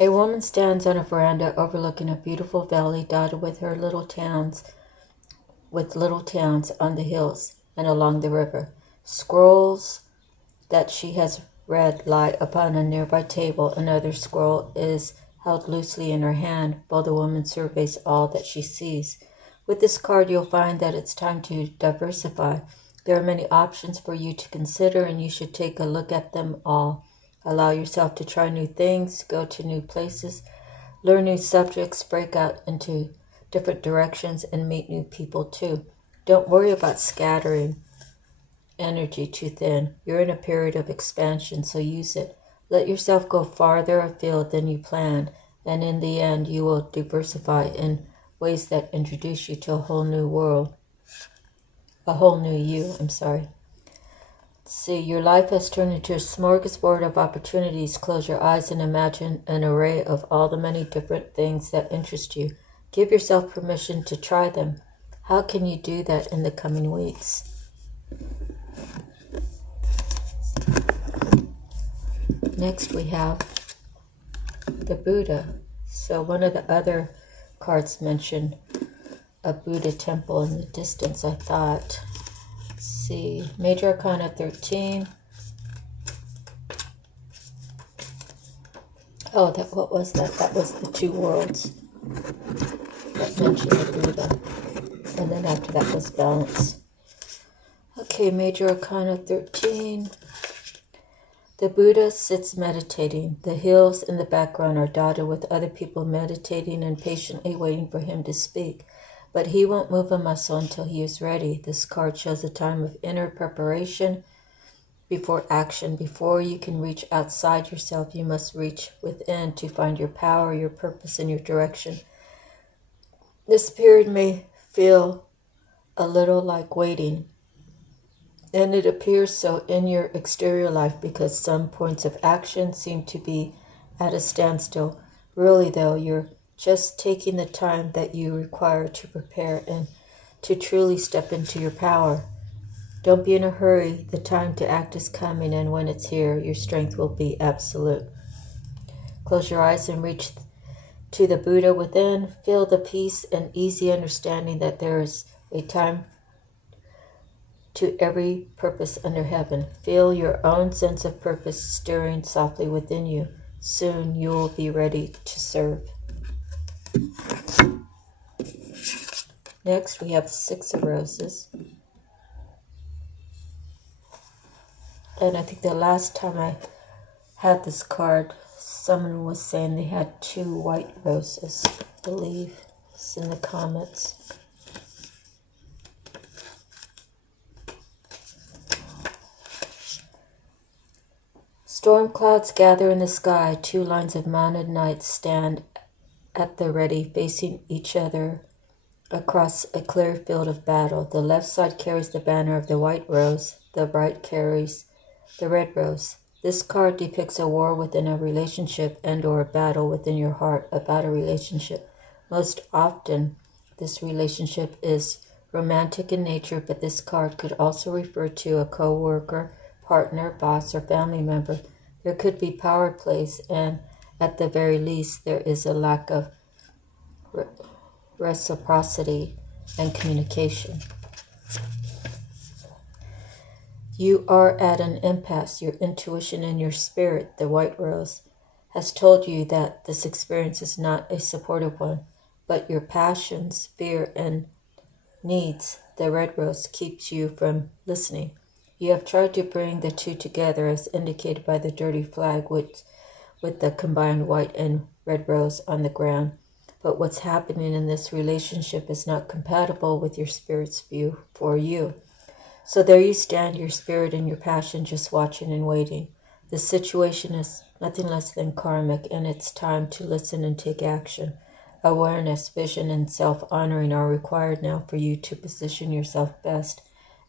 A woman stands on a veranda overlooking a beautiful valley dotted with little towns on the hills and along the river. Scrolls that she has read lie upon a nearby table. Another scroll is held loosely in her hand while the woman surveys all that she sees. With this card, you'll find that it's time to diversify. There are many options for you to consider, and you should take a look at them all. Allow yourself to try new things, go to new places, Learn new subjects, break out into different directions, and meet new people too. Don't worry about scattering energy too thin. You're in a period of expansion, so use it. Let yourself go farther afield than you planned, and in the end you will diversify in ways that introduce you to a whole new world. A whole new you, See, your life has turned into a smorgasbord of opportunities. Close your eyes and imagine an array of all the many different things that interest you. Give yourself permission to try them. How can you do that in the coming weeks? Next we have the Buddha. So one of the other cards mentioned a Buddha temple in the distance, I thought. Let's see, Major Arcana 13. Oh, what was that? That was the two worlds that mentioned the Buddha. And then after that was balance. Okay, Major Arcana 13. The Buddha sits meditating. The hills in the background are dotted with other people meditating and patiently waiting for him to speak. But he won't move a muscle until he is ready. This card shows a time of inner preparation before action. Before you can reach outside yourself, you must reach within to find your power, your purpose, and your direction. This period may feel a little like waiting, and it appears so in your exterior life because some points of action seem to be at a standstill. Really, though, you're just taking the time that you require to prepare and to truly step into your power. Don't be in a hurry. The time to act is coming, and when it's here, your strength will be absolute. Close your eyes and reach to the Buddha within. Feel the peace and easy understanding that there is a time to every purpose under heaven. Feel your own sense of purpose stirring softly within you. Soon you will be ready to serve. Next we have the Six of Roses. And I think the last time I had this card, someone was saying they had 2 white roses. I believe it's in the comments. Storm clouds gather in the sky. 2 lines of mounted knights stand at the ready, facing each other across a clear field of battle. The left side carries the banner of the white rose. The right carries the red rose. This card depicts a war within a relationship and/or a battle within your heart about a relationship. Most often, this relationship is romantic in nature, but this card could also refer to a co-worker, partner, boss, or family member. There could be power plays, and at the very least, there is a lack of reciprocity and communication. You are at an impasse. Your intuition and your spirit, the white rose, has told you that this experience is not a supportive one, but your passions, fear, and needs, the red rose, keeps you from listening. You have tried to bring the two together as indicated by the dirty flag with the combined white and red rose on the ground. But what's happening in this relationship is not compatible with your spirit's view for you. So there you stand, your spirit and your passion just watching and waiting. The situation is nothing less than karmic, and it's time to listen and take action. Awareness, vision, and self-honoring are required now for you to position yourself best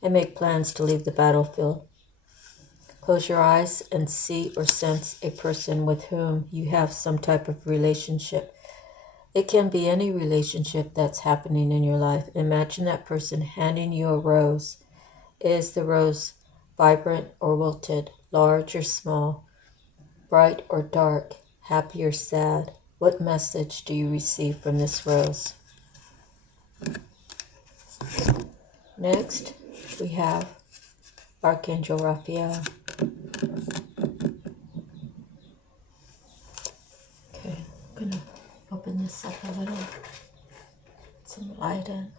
and make plans to leave the battlefield. Close your eyes and see or sense a person with whom you have some type of relationship. It can be any relationship that's happening in your life. Imagine that person handing you a rose. Is the rose vibrant or wilted, large or small, bright or dark, happy or sad? What message do you receive from this rose? Next, we have Archangel Raphael. Okay, I'm going to open this up a little. Put some light in.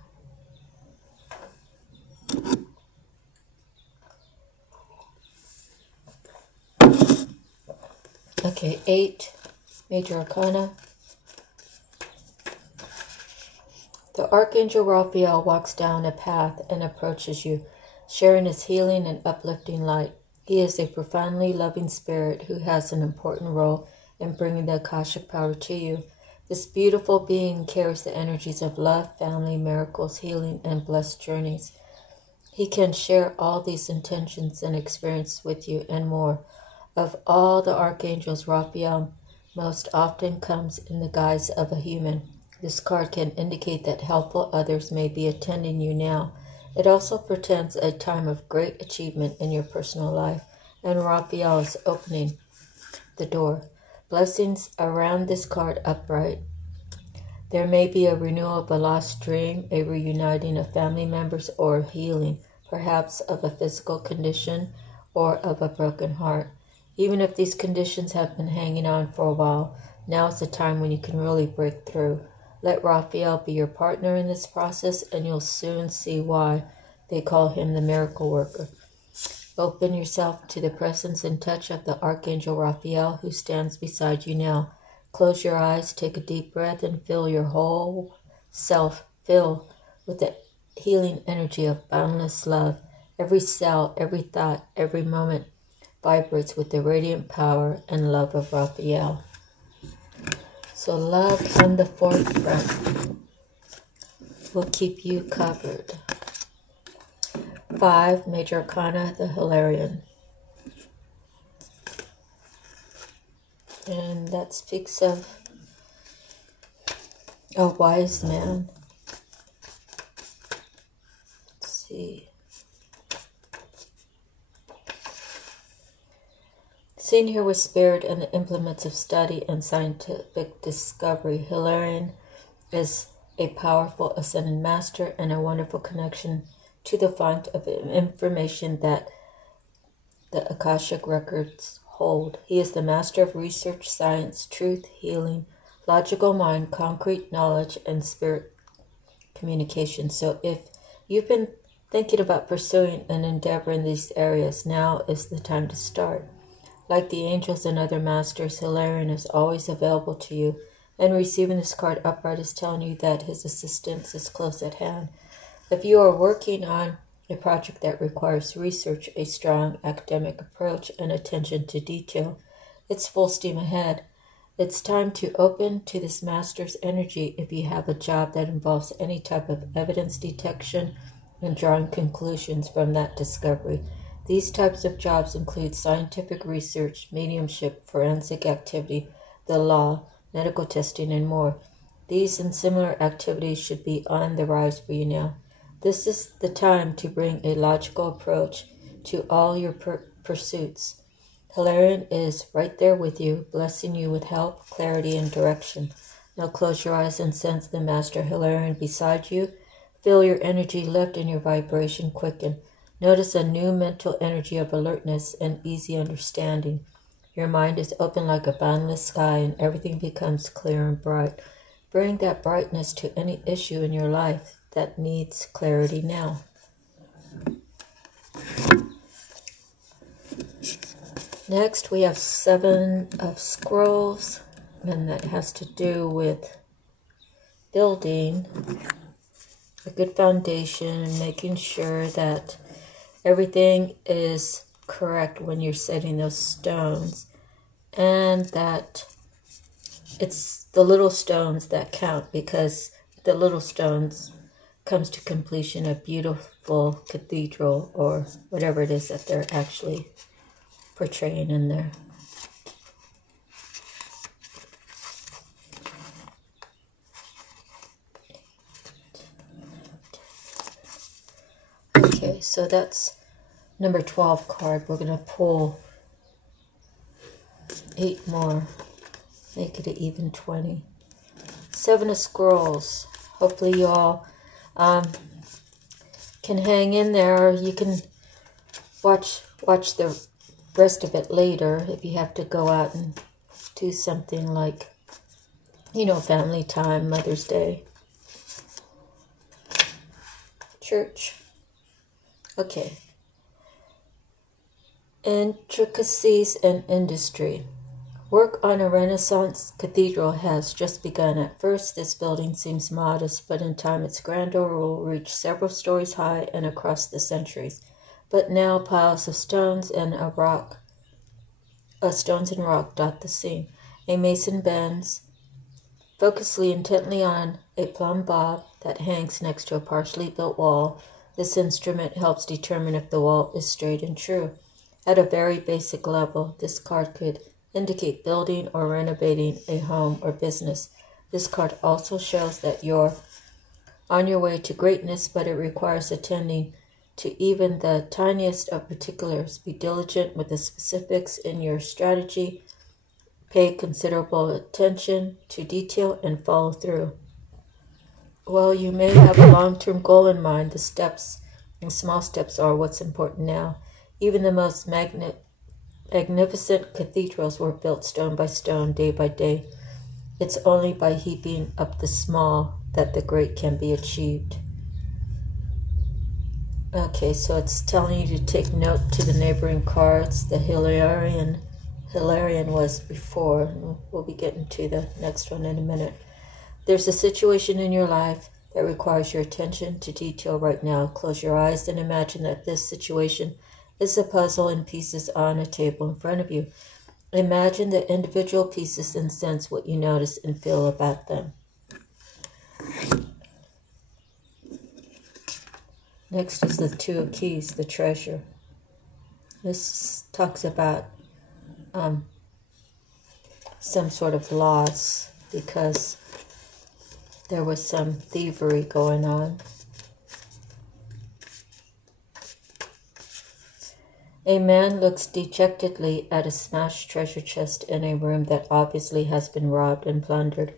Okay, 8 Major Arcana. The Archangel Raphael walks down a path and approaches you, sharing his healing and uplifting light. He is a profoundly loving spirit who has an important role in bringing the Akashic power to you. This beautiful being carries the energies of love, family, miracles, healing, and blessed journeys. He can share all these intentions and experience with you and more. Of all the archangels, Raphael most often comes in the guise of a human. This card can indicate that helpful others may be attending you now. It also portends a time of great achievement in your personal life, and Raphael is opening the door. Blessings around this card upright. There may be a renewal of a lost dream, a reuniting of family members, or healing, perhaps of a physical condition or of a broken heart. Even if these conditions have been hanging on for a while, now is the time when you can really break through. Let Raphael be your partner in this process, and you'll soon see why they call him the miracle worker. Open yourself to the presence and touch of the Archangel Raphael, who stands beside you now. Close your eyes, take a deep breath, and feel your whole self fill with the healing energy of boundless love. Every cell, every thought, every moment vibrates with the radiant power and love of Raphael. So love on the forefront will keep you covered. 5, Major Arcana, the Hilarion. And that speaks of a wise man. Let's see. Seen here with spirit and the implements of study and scientific discovery, Hilarion is a powerful ascended master and a wonderful connection to the font of information that the Akashic records hold. He is the master of research, science, truth, healing, logical mind, concrete knowledge, and spirit communication. So if you've been thinking about pursuing an endeavor in these areas, now is the time to start. Like the angels and other masters, Hilarion is always available to you, and receiving this card upright is telling you that his assistance is close at hand. If you are working on a project that requires research, a strong academic approach, and attention to detail, it's full steam ahead. It's time to open to this master's energy if you have a job that involves any type of evidence detection and drawing conclusions from that discovery. These types of jobs include scientific research, mediumship, forensic activity, the law, medical testing, and more. These and similar activities should be on the rise for you now. This is the time to bring a logical approach to all your pursuits. Hilarion is right there with you, blessing you with help, clarity, and direction. Now close your eyes and sense the Master Hilarion beside you. Feel your energy lift and your vibration quicken. Notice a new mental energy of alertness and easy understanding. Your mind is open like a boundless sky, and everything becomes clear and bright. Bring that brightness to any issue in your life that needs clarity now. Next, we have 7 of Scrolls, and that has to do with building a good foundation and making sure that everything is correct when you're setting those stones, and that it's the little stones that count, because the little stones comes to completion a beautiful cathedral or whatever it is that they're actually portraying in there. Okay, so that's number 12 card. We're going to pull 8 more, make it an even 20. 7 of Scrolls. Hopefully you all can hang in there. You can watch the rest of it later if you have to go out and do something like, family time, Mother's Day, church. Okay. Intricacies and industry. Work on a Renaissance cathedral has just begun. At first, this building seems modest, but in time its grandeur will reach several stories high and across the centuries. But now piles of stones and rock dot the scene. A mason bends focusedly intently on a plumb bob that hangs next to a partially built wall. This instrument helps determine if the wall is straight and true. At a very basic level, this card could indicate building or renovating a home or business. This card also shows that you're on your way to greatness, but it requires attending to even the tiniest of particulars. Be diligent with the specifics in your strategy. Pay considerable attention to detail and follow through. While you may have a long-term goal in mind, the small steps are what's important now. Even the most magnificent cathedrals were built stone by stone, day by day. It's only by heaping up the small that the great can be achieved. Okay, so it's telling you to take note to the neighboring cards. The Hilarion was before, and we'll be getting to the next one in a minute. There's a situation in your life that requires your attention to detail right now. Close your eyes and imagine that this situation is a puzzle in pieces on a table in front of you. Imagine the individual pieces and sense what you notice and feel about them. Next is the Two of Keys, the treasure. This talks about some sort of loss because there was some thievery going on. A man looks dejectedly at a smashed treasure chest in a room that obviously has been robbed and plundered.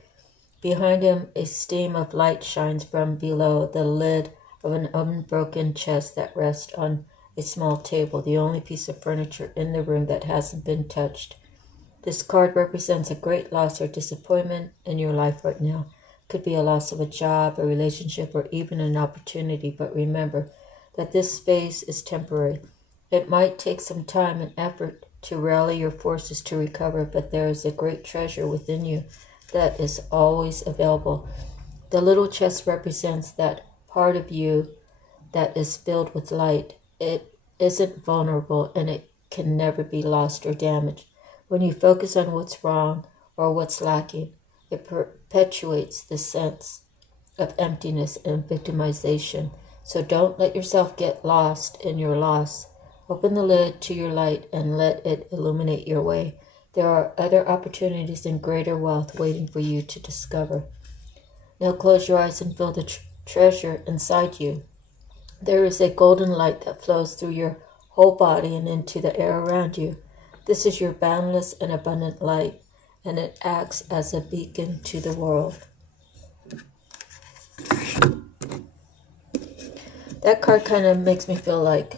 Behind him, a stream of light shines from below the lid of an unbroken chest that rests on a small table, the only piece of furniture in the room that hasn't been touched. This card represents a great loss or disappointment in your life right now. It could be a loss of a job, a relationship, or even an opportunity, but remember that this phase is temporary. It might take some time and effort to rally your forces to recover, but there is a great treasure within you that is always available. The little chest represents that part of you that is filled with light. It isn't vulnerable and it can never be lost or damaged. When you focus on what's wrong or what's lacking, it perpetuates the sense of emptiness and victimization. So don't let yourself get lost in your loss. Open the lid to your light and let it illuminate your way. There are other opportunities and greater wealth waiting for you to discover. Now close your eyes and feel the treasure inside you. There is a golden light that flows through your whole body and into the air around you. This is your boundless and abundant light, and it acts as a beacon to the world. That card kind of makes me feel like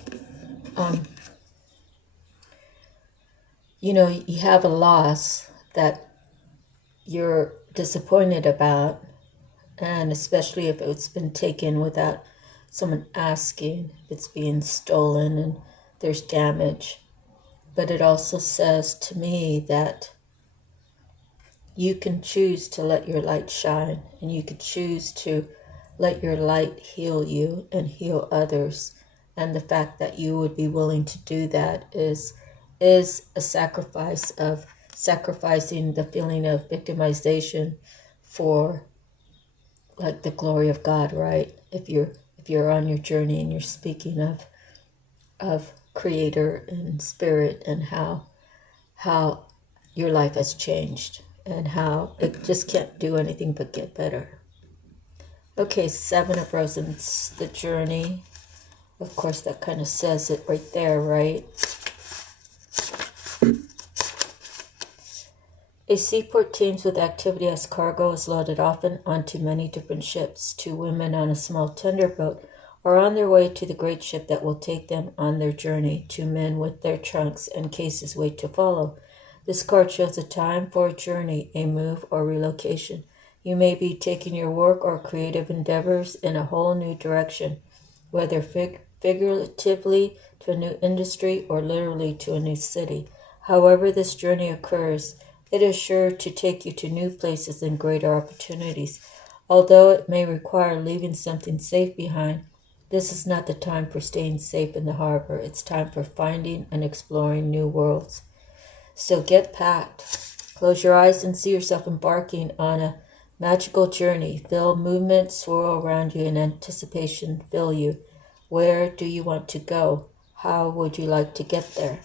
you have a loss that you're disappointed about, and especially if it's been taken without someone asking, if it's being stolen and there's damage. But it also says to me that you can choose to let your light shine, and you can choose to let your light heal you and heal others. And the fact that you would be willing to do that is a sacrifice of sacrificing the feeling of victimization for like the glory of God, right? If you're on your journey and you're speaking of Creator and Spirit and how your life has changed and how it just can't do anything but get better. Okay, Seven of Roses, the journey. Of course, that kind of says it right there, right? A seaport teems with activity as cargo is loaded often onto many different ships. Two women on a small tender boat are on their way to the great ship that will take them on their journey. Two men with their trunks and cases wait to follow. This card shows a time for a journey, a move, or relocation. You may be taking your work or creative endeavors in a whole new direction, whether figuratively to a new industry or literally to a new city. However this journey occurs, It is sure to take you to new places and greater opportunities. Although it may require leaving something safe behind, this is not the time for staying safe in the harbor. It's time for finding and exploring new worlds. So get packed. Close your eyes and see yourself embarking on a magical journey. Feel movement swirl around you and anticipation fill you. Where do you want to go? How would you like to get there?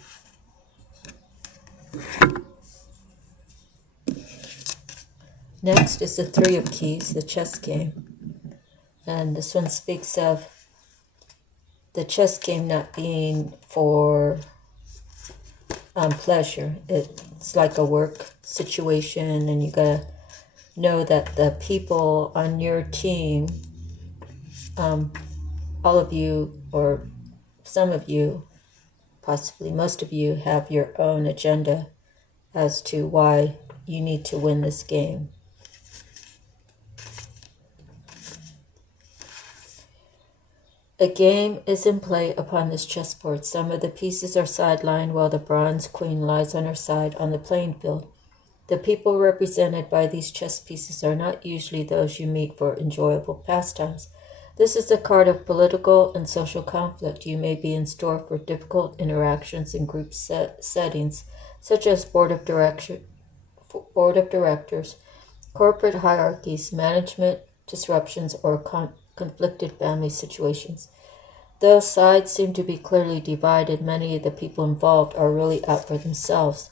Next is the Three of Keys, the chess game. And this one speaks of the chess game not being for pleasure. It's like a work situation, and you gotta know that the people on your team, all of you, or some of you, possibly most of you, have your own agenda as to why you need to win this game. A game is in play upon this chessboard. Some of the pieces are sidelined while the bronze queen lies on her side on the playing field. The people represented by these chess pieces are not usually those you meet for enjoyable pastimes. This is a card of political and social conflict. You may be in store for difficult interactions in group settings, such as board of directors, corporate hierarchies, management disruptions, or conflicted family situations. Though sides seem to be clearly divided, many of the people involved are really out for themselves.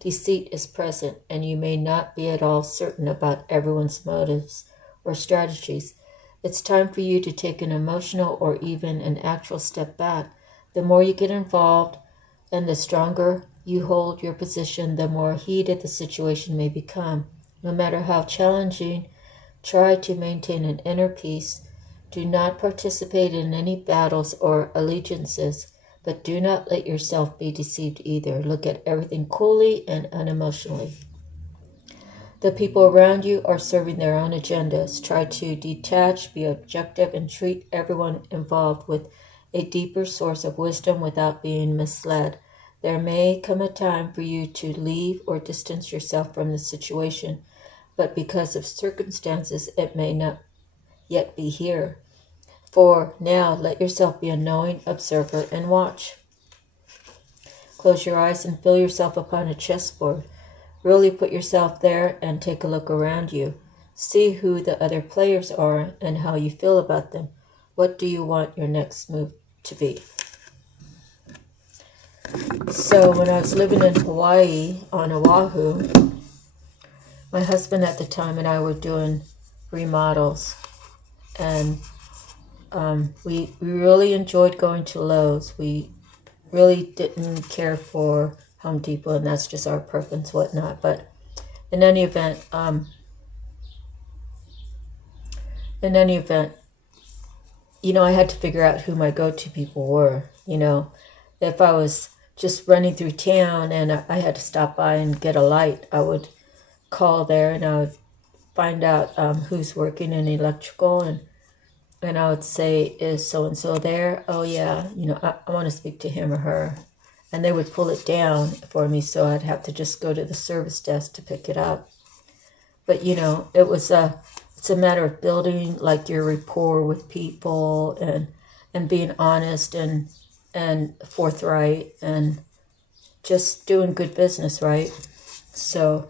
Deceit is present, and you may not be at all certain about everyone's motives or strategies. It's time for you to take an emotional or even an actual step back. The more you get involved and the stronger you hold your position, the more heated the situation may become. No matter how challenging, try to maintain an inner peace. Do not participate in any battles or allegiances, but do not let yourself be deceived either. Look at everything coolly and unemotionally. The people around you are serving their own agendas. Try to detach, be objective, and treat everyone involved with a deeper source of wisdom without being misled. There may come a time for you to leave or distance yourself from the situation, but because of circumstances, it may not yet be here. For now, let yourself be a knowing observer and watch. Close your eyes and feel yourself upon a chessboard. Really put yourself there and take a look around you. See who the other players are and how you feel about them. What do you want your next move to be? So when I was living in Hawaii on Oahu, my husband at the time and I were doing remodels, and we really enjoyed going to Lowe's. We really didn't care for Home Depot, and that's just our preference, whatnot. But in any event, I had to figure out who my go-to people were. If I was just running through town and I had to stop by and get a light, I would call there and I would find out who's working in electrical, and I would say, is so-and-so there? Oh, yeah, I want to speak to him or her. And they would pull it down for me, so I'd have to just go to the service desk to pick it up. But, it's a matter of building, like, your rapport with people and being honest and forthright and just doing good business, right? So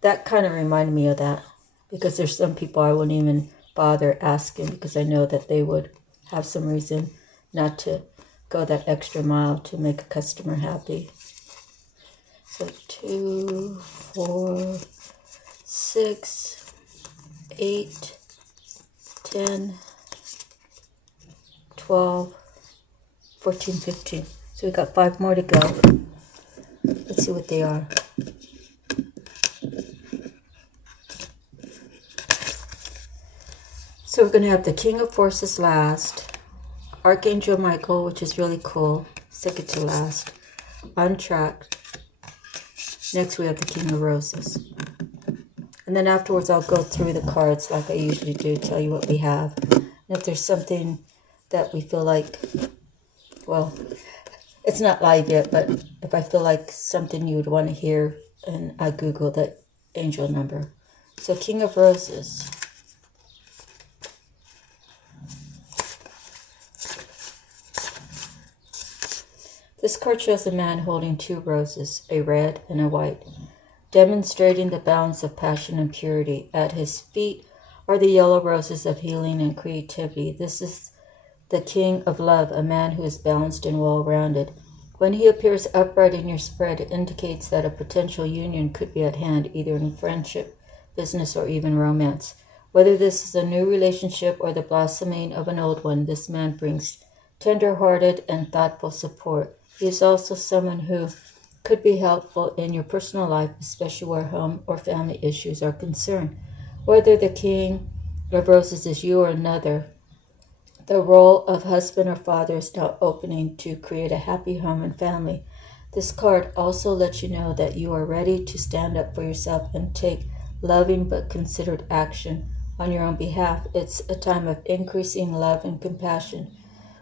that kind of reminded me of that, because there's some people I wouldn't even bother asking because I know that they would have some reason not to go that extra mile to make a customer happy. So 2, 4, 6, 8, 10, 12, 14, 15. So we got 5 more to go. Let's see what they are. So we're going to have the King of Forces last, Archangel Michael, which is really cool, second to last, on track. Next we have the King of Roses. And then afterwards I'll go through the cards like I usually do, tell you what we have. And if there's something that we feel like, well, it's not live yet, but if I feel like something you would want to hear and I Googled that angel number. So King of Roses. This card shows a man holding two roses, a red and a white, demonstrating the balance of passion and purity. At his feet are the yellow roses of healing and creativity. This is the King of Love, a man who is balanced and well-rounded. When he appears upright in your spread, it indicates that a potential union could be at hand, either in friendship, business, or even romance. Whether this is a new relationship or the blossoming of an old one, this man brings tender-hearted and thoughtful support. He is also someone who could be helpful in your personal life, especially where home or family issues are concerned. Whether the King of Roses is you or another, the role of husband or father is now opening to create a happy home and family. This card also lets you know that you are ready to stand up for yourself and take loving but considered action on your own behalf. It's a time of increasing love and compassion,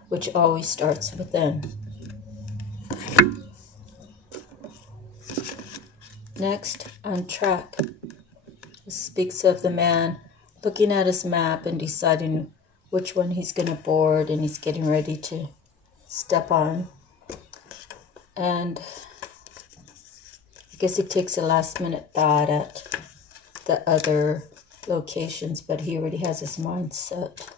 which always starts within. Next, on track. This speaks of the man looking at his map and deciding which one he's going to board, and he's getting ready to step on. And I guess he takes a last minute thought at the other locations, but he already has his mind set.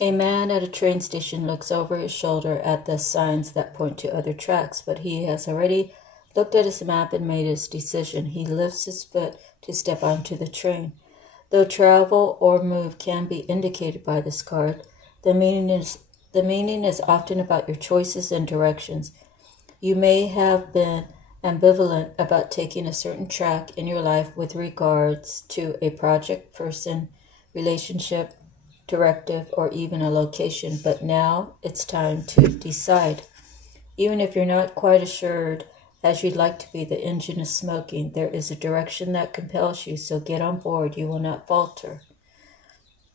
A man at a train station looks over his shoulder at the signs that point to other tracks, but he has already looked at his map and made his decision. He lifts his foot to step onto the train. Though travel or move can be indicated by this card, the meaning is often about your choices and directions. You may have been ambivalent about taking a certain track in your life with regards to a project, person, relationship, directive, or even a location, but now it's time to decide. Even if you're not quite assured as you'd like to be, the engine is smoking. There is a direction that compels you, so get on board. You will not falter.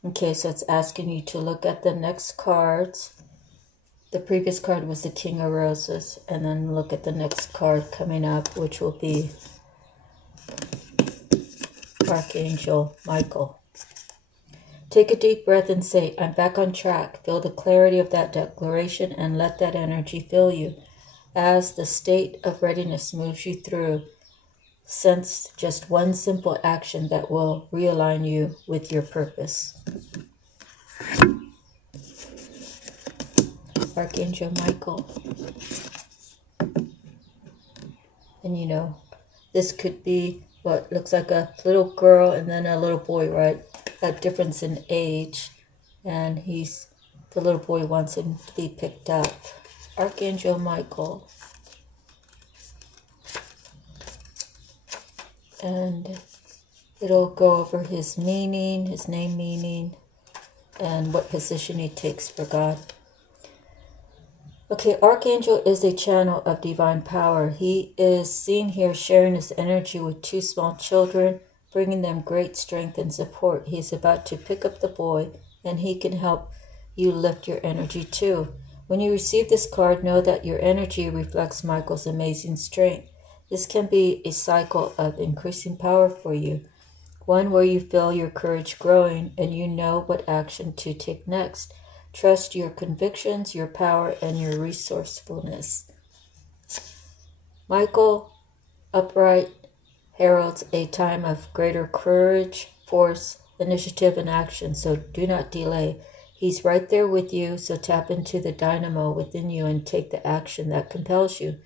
Okay, so it's asking you to look at the next cards. The previous card was the King of Roses, and then look at the next card coming up, which will be Archangel Michael. Take a deep breath and say, I'm back on track. Feel the clarity of that declaration and let that energy fill you. As the state of readiness moves you through, sense just one simple action that will realign you with your purpose. Archangel Michael. And you know, this could be what looks like a little girl and then a little boy, right? A difference in age, and the little boy wants him to be picked up. Archangel Michael. And it'll go over his meaning, his name meaning, and what position he takes for God. Okay, Archangel is a channel of divine power. He is seen here sharing his energy with two small children, bringing them great strength and support. He is about to pick up the boy, and he can help you lift your energy too. When you receive this card, know that your energy reflects Michael's amazing strength. This can be a cycle of increasing power for you, one where you feel your courage growing and you know what action to take next. Trust your convictions, your power, and your resourcefulness. Michael, upright, heralds a time of greater courage, force, initiative, and action, so do not delay. He's right there with you, so tap into the dynamo within you and take the action that compels you.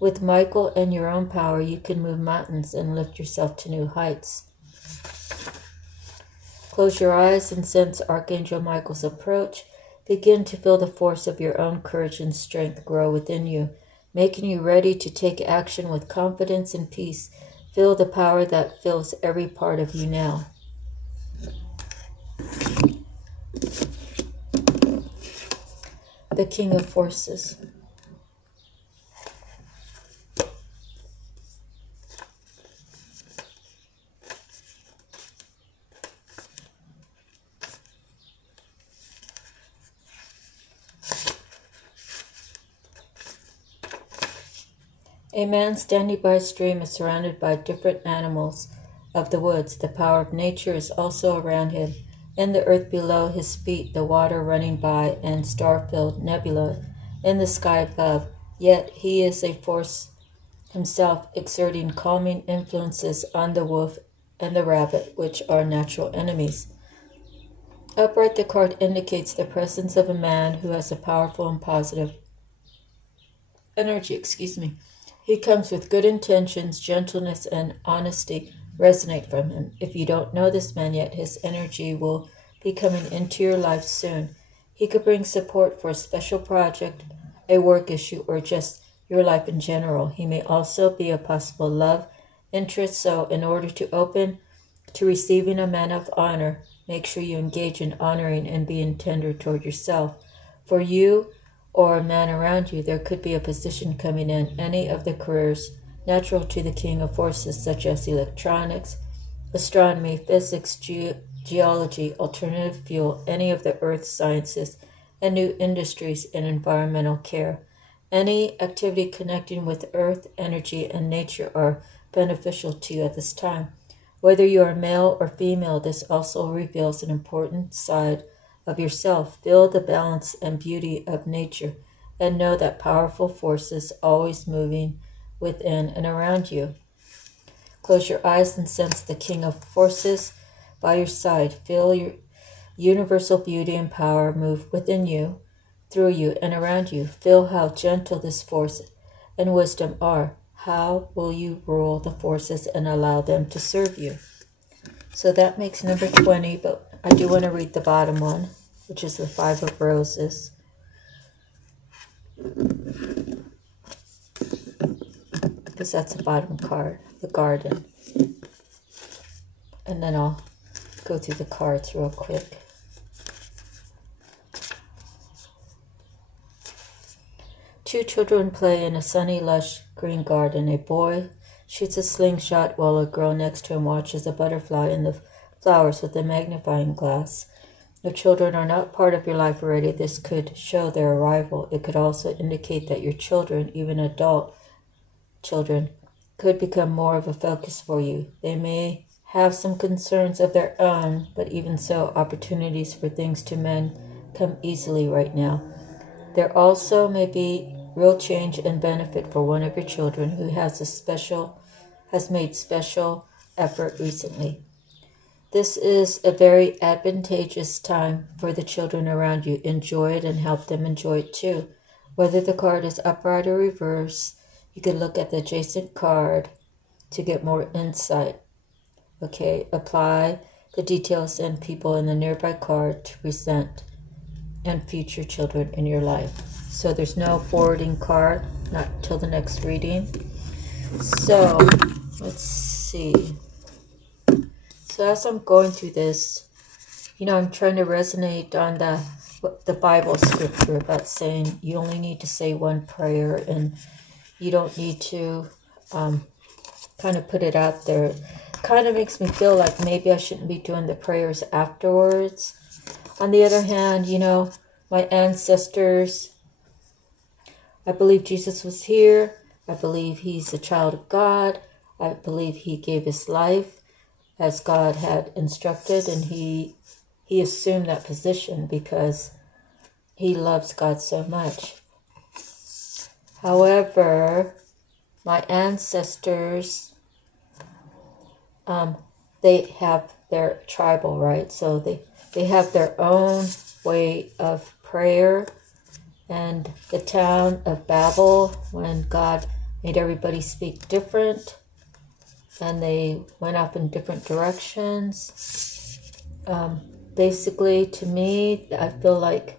With Michael and your own power, you can move mountains and lift yourself to new heights. Close your eyes and sense Archangel Michael's approach. Begin to feel the force of your own courage and strength grow within you, making you ready to take action with confidence and peace. Feel the power that fills every part of you now. The King of Forces. A man standing by a stream is surrounded by different animals of the woods. The power of nature is also around him. In the earth below his feet, the water running by, and star-filled nebula in the sky above. Yet he is a force himself, exerting calming influences on the wolf and the rabbit, which are natural enemies. Upright, the card indicates the presence of a man who has a powerful and positive energy. He comes with good intentions, gentleness, and honesty resonate from him. If you don't know this man yet, his energy will be coming into your life soon. He could bring support for a special project, a work issue, or just your life in general. He may also be a possible love interest, so in order to open to receiving a man of honor, make sure you engage in honoring and being tender toward yourself. For you or a man around you, there could be a position coming in any of the careers natural to the king of forces, such as electronics, astronomy, physics, geology, alternative fuel, any of the earth sciences, and new industries in environmental care. Any activity connecting with earth, energy, and nature are beneficial to you at this time. Whether you are male or female, this also reveals an important side of yourself. Feel the balance and beauty of nature and know that powerful forces always moving within and around you. Close your eyes and sense the king of forces by your side. Feel your universal beauty and power move within you, through you, and around you. Feel how gentle this force and wisdom are. How will you rule the forces and allow them to serve you? So that makes number 20, but I do want to read the bottom one, which is the Five of Roses. Because that's the bottom card, the Garden. And then I'll go through the cards real quick. Two children play in a sunny, lush green garden. A boy shoots a slingshot while a girl next to him watches a butterfly in the flowers with a magnifying glass. If children are not part of your life already, this could show their arrival. It could also indicate that your children, even adult children, could become more of a focus for you. They may have some concerns of their own, but even so, opportunities for things to mend come easily right now. There also may be real change and benefit for one of your children who has made special effort recently. This is a very advantageous time for the children around you. Enjoy it and help them enjoy it too. Whether the card is upright or reverse, you can look at the adjacent card to get more insight. Okay, apply the details and people in the nearby card to present and future children in your life. So there's no forwarding card, not till the next reading. So let's see. So as I'm going through this, I'm trying to resonate on the Bible scripture about saying you only need to say one prayer and you don't need to kind of put it out there. It kind of makes me feel like maybe I shouldn't be doing the prayers afterwards. On the other hand, my ancestors, I believe Jesus was here. I believe he's a child of God. I believe he gave his life as God had instructed, and he assumed that position because he loves God so much. However, my ancestors, they have their tribal, right? So they have their own way of prayer. And the town of Babel, when God made everybody speak different, and they went off in different directions. Basically, to me, I feel like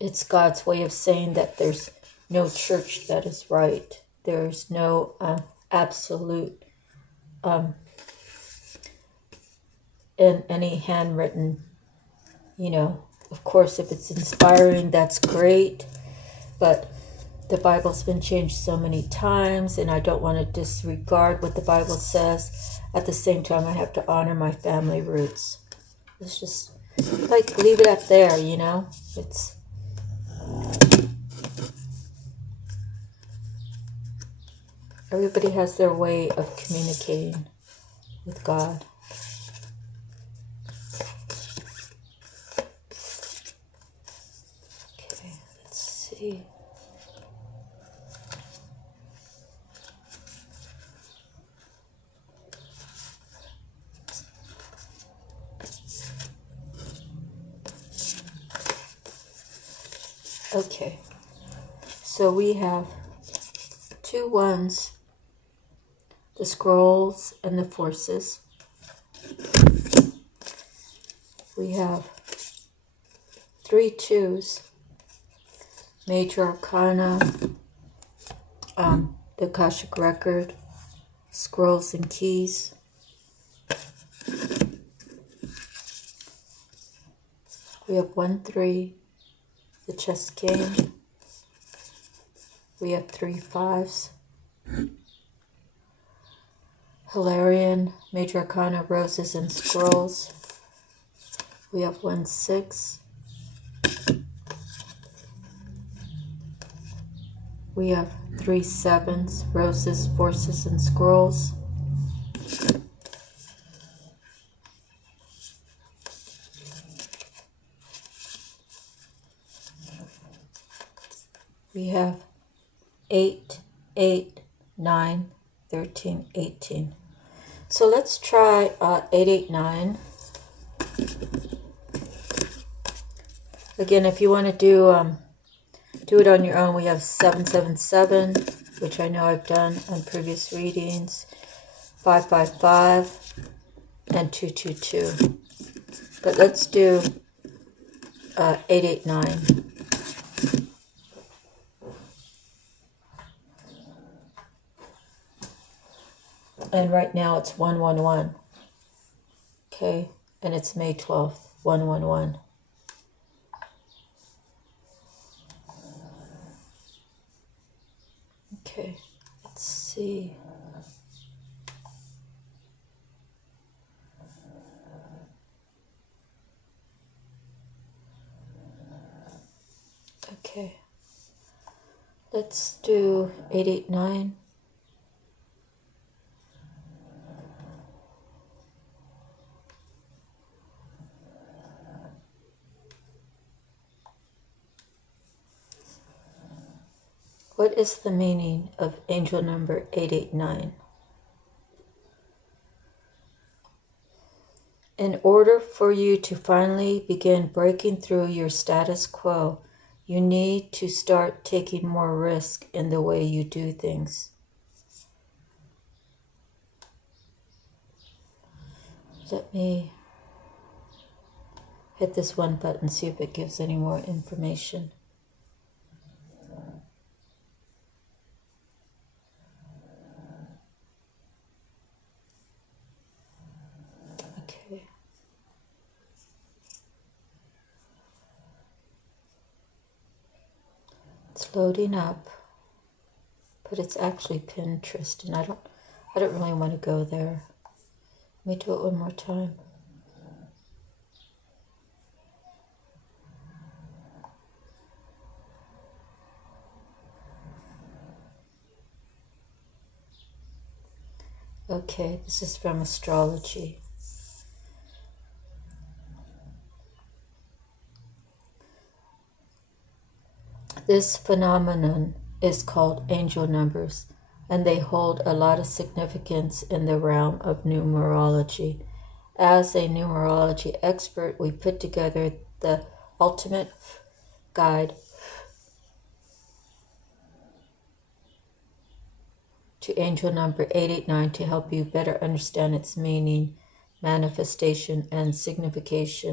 it's God's way of saying that there's no church that is right. There's no absolute in any handwritten, of course, if it's inspiring, that's great, but the Bible's been changed so many times, and I don't want to disregard what the Bible says. At the same time, I have to honor my family roots. It's just, leave it up there, It's... Everybody has their way of communicating with God. Okay, let's see. Okay, so we have 2 ones, the scrolls and the forces. We have 3 2s, major arcana, the Akashic record, scrolls and keys. We have 1 3, the chess game. We have 3 5s. Hilarion, major arcana, roses and scrolls. We have 1 6. We have 3 7s, roses, forces, and scrolls. We have 8, 8, 9, 13, 18. So let's try 889. Again, if you want to do it on your own, we have 777, which I know I've done on previous readings, 555, and 222. But let's do 889. And right now it's 111. Okay, and it's May 12th, 111. Okay, let's see. Okay, let's do 889. What is the meaning of angel number 889? In order for you to finally begin breaking through your status quo, you need to start taking more risk in the way you do things. Let me hit this one button, see if it gives any more information. Okay. It's loading up, but it's actually Pinterest, and I don't really want to go there. Let me do it one more time. Okay, this is from astrology. This phenomenon is called angel numbers, and they hold a lot of significance in the realm of numerology. As a numerology expert, we put together the ultimate guide to angel number 889 to help you better understand its meaning, manifestation, and significance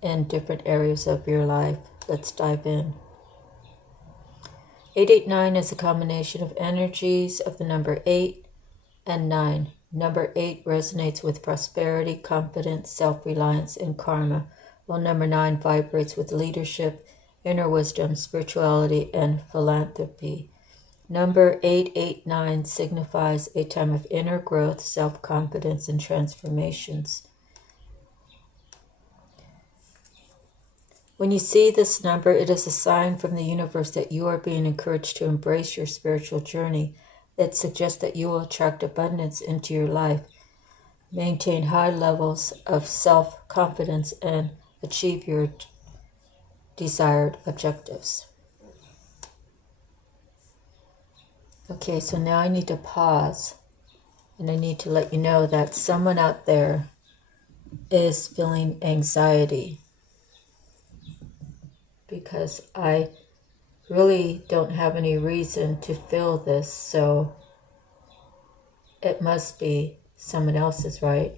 in different areas of your life. Let's dive in. 889 is a combination of energies of the number 8 and 9. Number 8 resonates with prosperity, confidence, self-reliance, and karma, while number 9 vibrates with leadership, inner wisdom, spirituality, and philanthropy. Number 889 signifies a time of inner growth, self-confidence, and transformations. When you see this number, it is a sign from the universe that you are being encouraged to embrace your spiritual journey. It suggests that you will attract abundance into your life, maintain high levels of self-confidence, and achieve your desired objectives. Okay, so now I need to pause, and I need to let you know that someone out there is feeling anxiety, because I really don't have any reason to feel this, so it must be someone else's, right?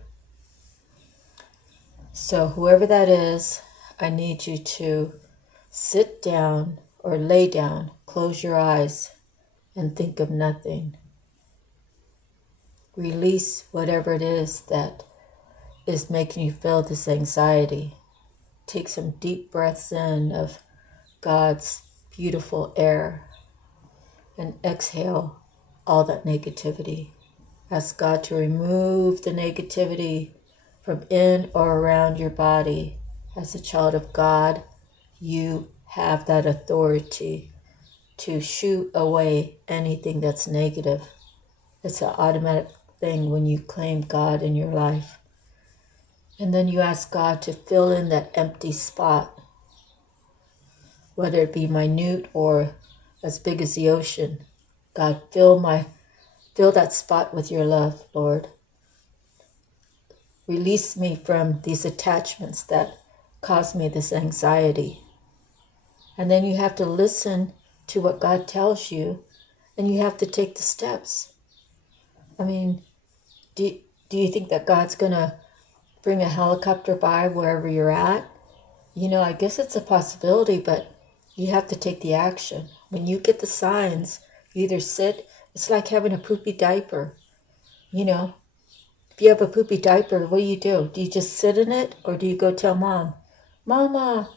So whoever that is, I need you to sit down or lay down, close your eyes, and think of nothing. Release whatever it is that is making you feel this anxiety. Take some deep breaths in of God's beautiful air and exhale all that negativity. Ask God to remove the negativity from in or around your body. As a child of God, you have that authority to shoo away anything that's negative. It's an automatic thing when you claim God in your life. And then you ask God to fill in that empty spot, whether it be minute or as big as the ocean. God, fill that spot with your love, Lord. Release me from these attachments that cause me this anxiety. And then you have to listen to what God tells you, and you have to take the steps. I mean, do you think that God's going to bring a helicopter by wherever you're at? You know, I guess it's a possibility, but you have to take the action. When you get the signs, you either sit, it's like having a poopy diaper. You know, if you have a poopy diaper, what do? Do you just sit in it, or do you go tell mom, Mama,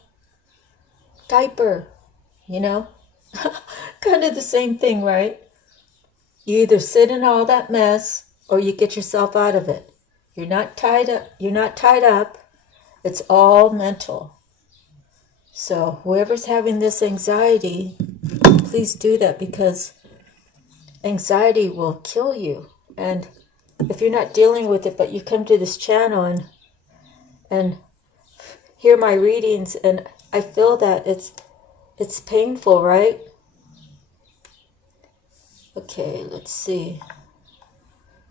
diaper, you know? Kind of the same thing, right? You either sit in all that mess or you get yourself out of it. You're not tied up. It's all mental. So whoever's having this anxiety, please do that, because anxiety will kill you. And if you're not dealing with it, but you come to this channel and hear my readings, and I feel that it's painful, right? Okay, let's see.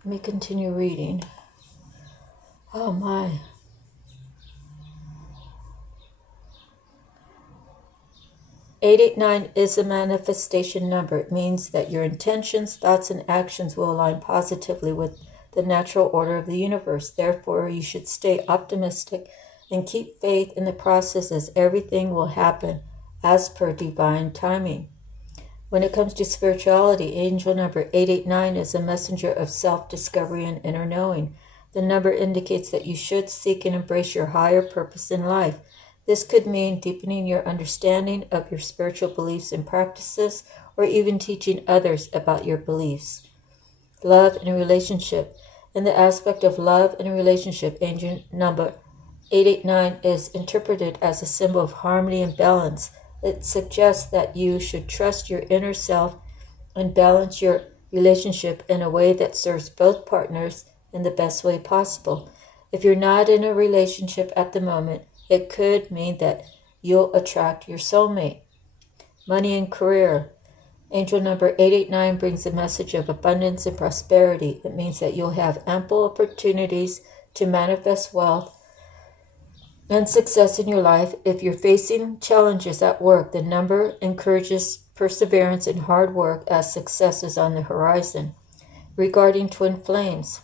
Let me continue reading. Oh my. "889 is a manifestation number. It means that your intentions, thoughts, and actions will align positively with the natural order of the universe. Therefore, you should stay optimistic and keep faith in the process, as everything will happen as per divine timing. When it comes to spirituality, angel number 889 is a messenger of self-discovery and inner knowing. The number indicates that you should seek and embrace your higher purpose in life. This could mean deepening your understanding of your spiritual beliefs and practices, or even teaching others about your beliefs. Love and a relationship. In the aspect of love and a relationship, angel number 889 is interpreted as a symbol of harmony and balance. It suggests that you should trust your inner self and balance your relationship in a way that serves both partners in the best way possible. If you're not in a relationship at the moment, it could mean that you'll attract your soulmate. Money and career. Angel number 889 brings a message of abundance and prosperity. It means that you'll have ample opportunities to manifest wealth and success in your life. If you're facing challenges at work, the number encourages perseverance and hard work, as success is on the horizon. Regarding twin flames,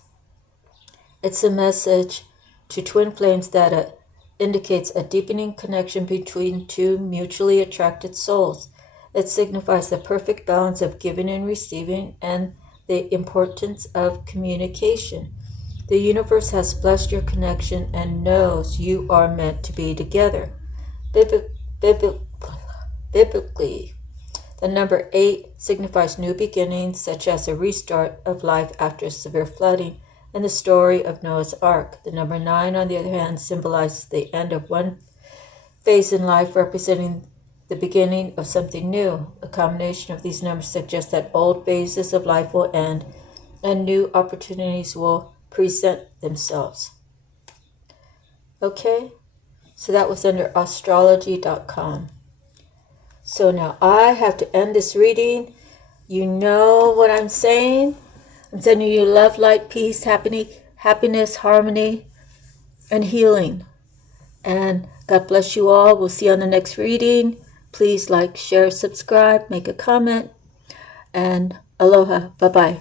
it's a message to twin flames that indicates a deepening connection between two mutually attracted souls. It signifies the perfect balance of giving and receiving, and the importance of communication. The universe has blessed your connection and knows you are meant to be together. Biblically, the number 8 signifies new beginnings, such as a restart of life after severe flooding and the story of Noah's Ark. The number 9, on the other hand, symbolizes the end of one phase in life representing the beginning of something new. A combination of these numbers suggests that old phases of life will end and new opportunities will present themselves. Okay, so that was under astrology.com. So now I have to end this reading. You know what I'm saying? I'm sending you love, light, peace, happiness, harmony, and healing. And God bless you all. We'll see you on the next reading. Please like, share, subscribe, make a comment. And aloha. Bye-bye.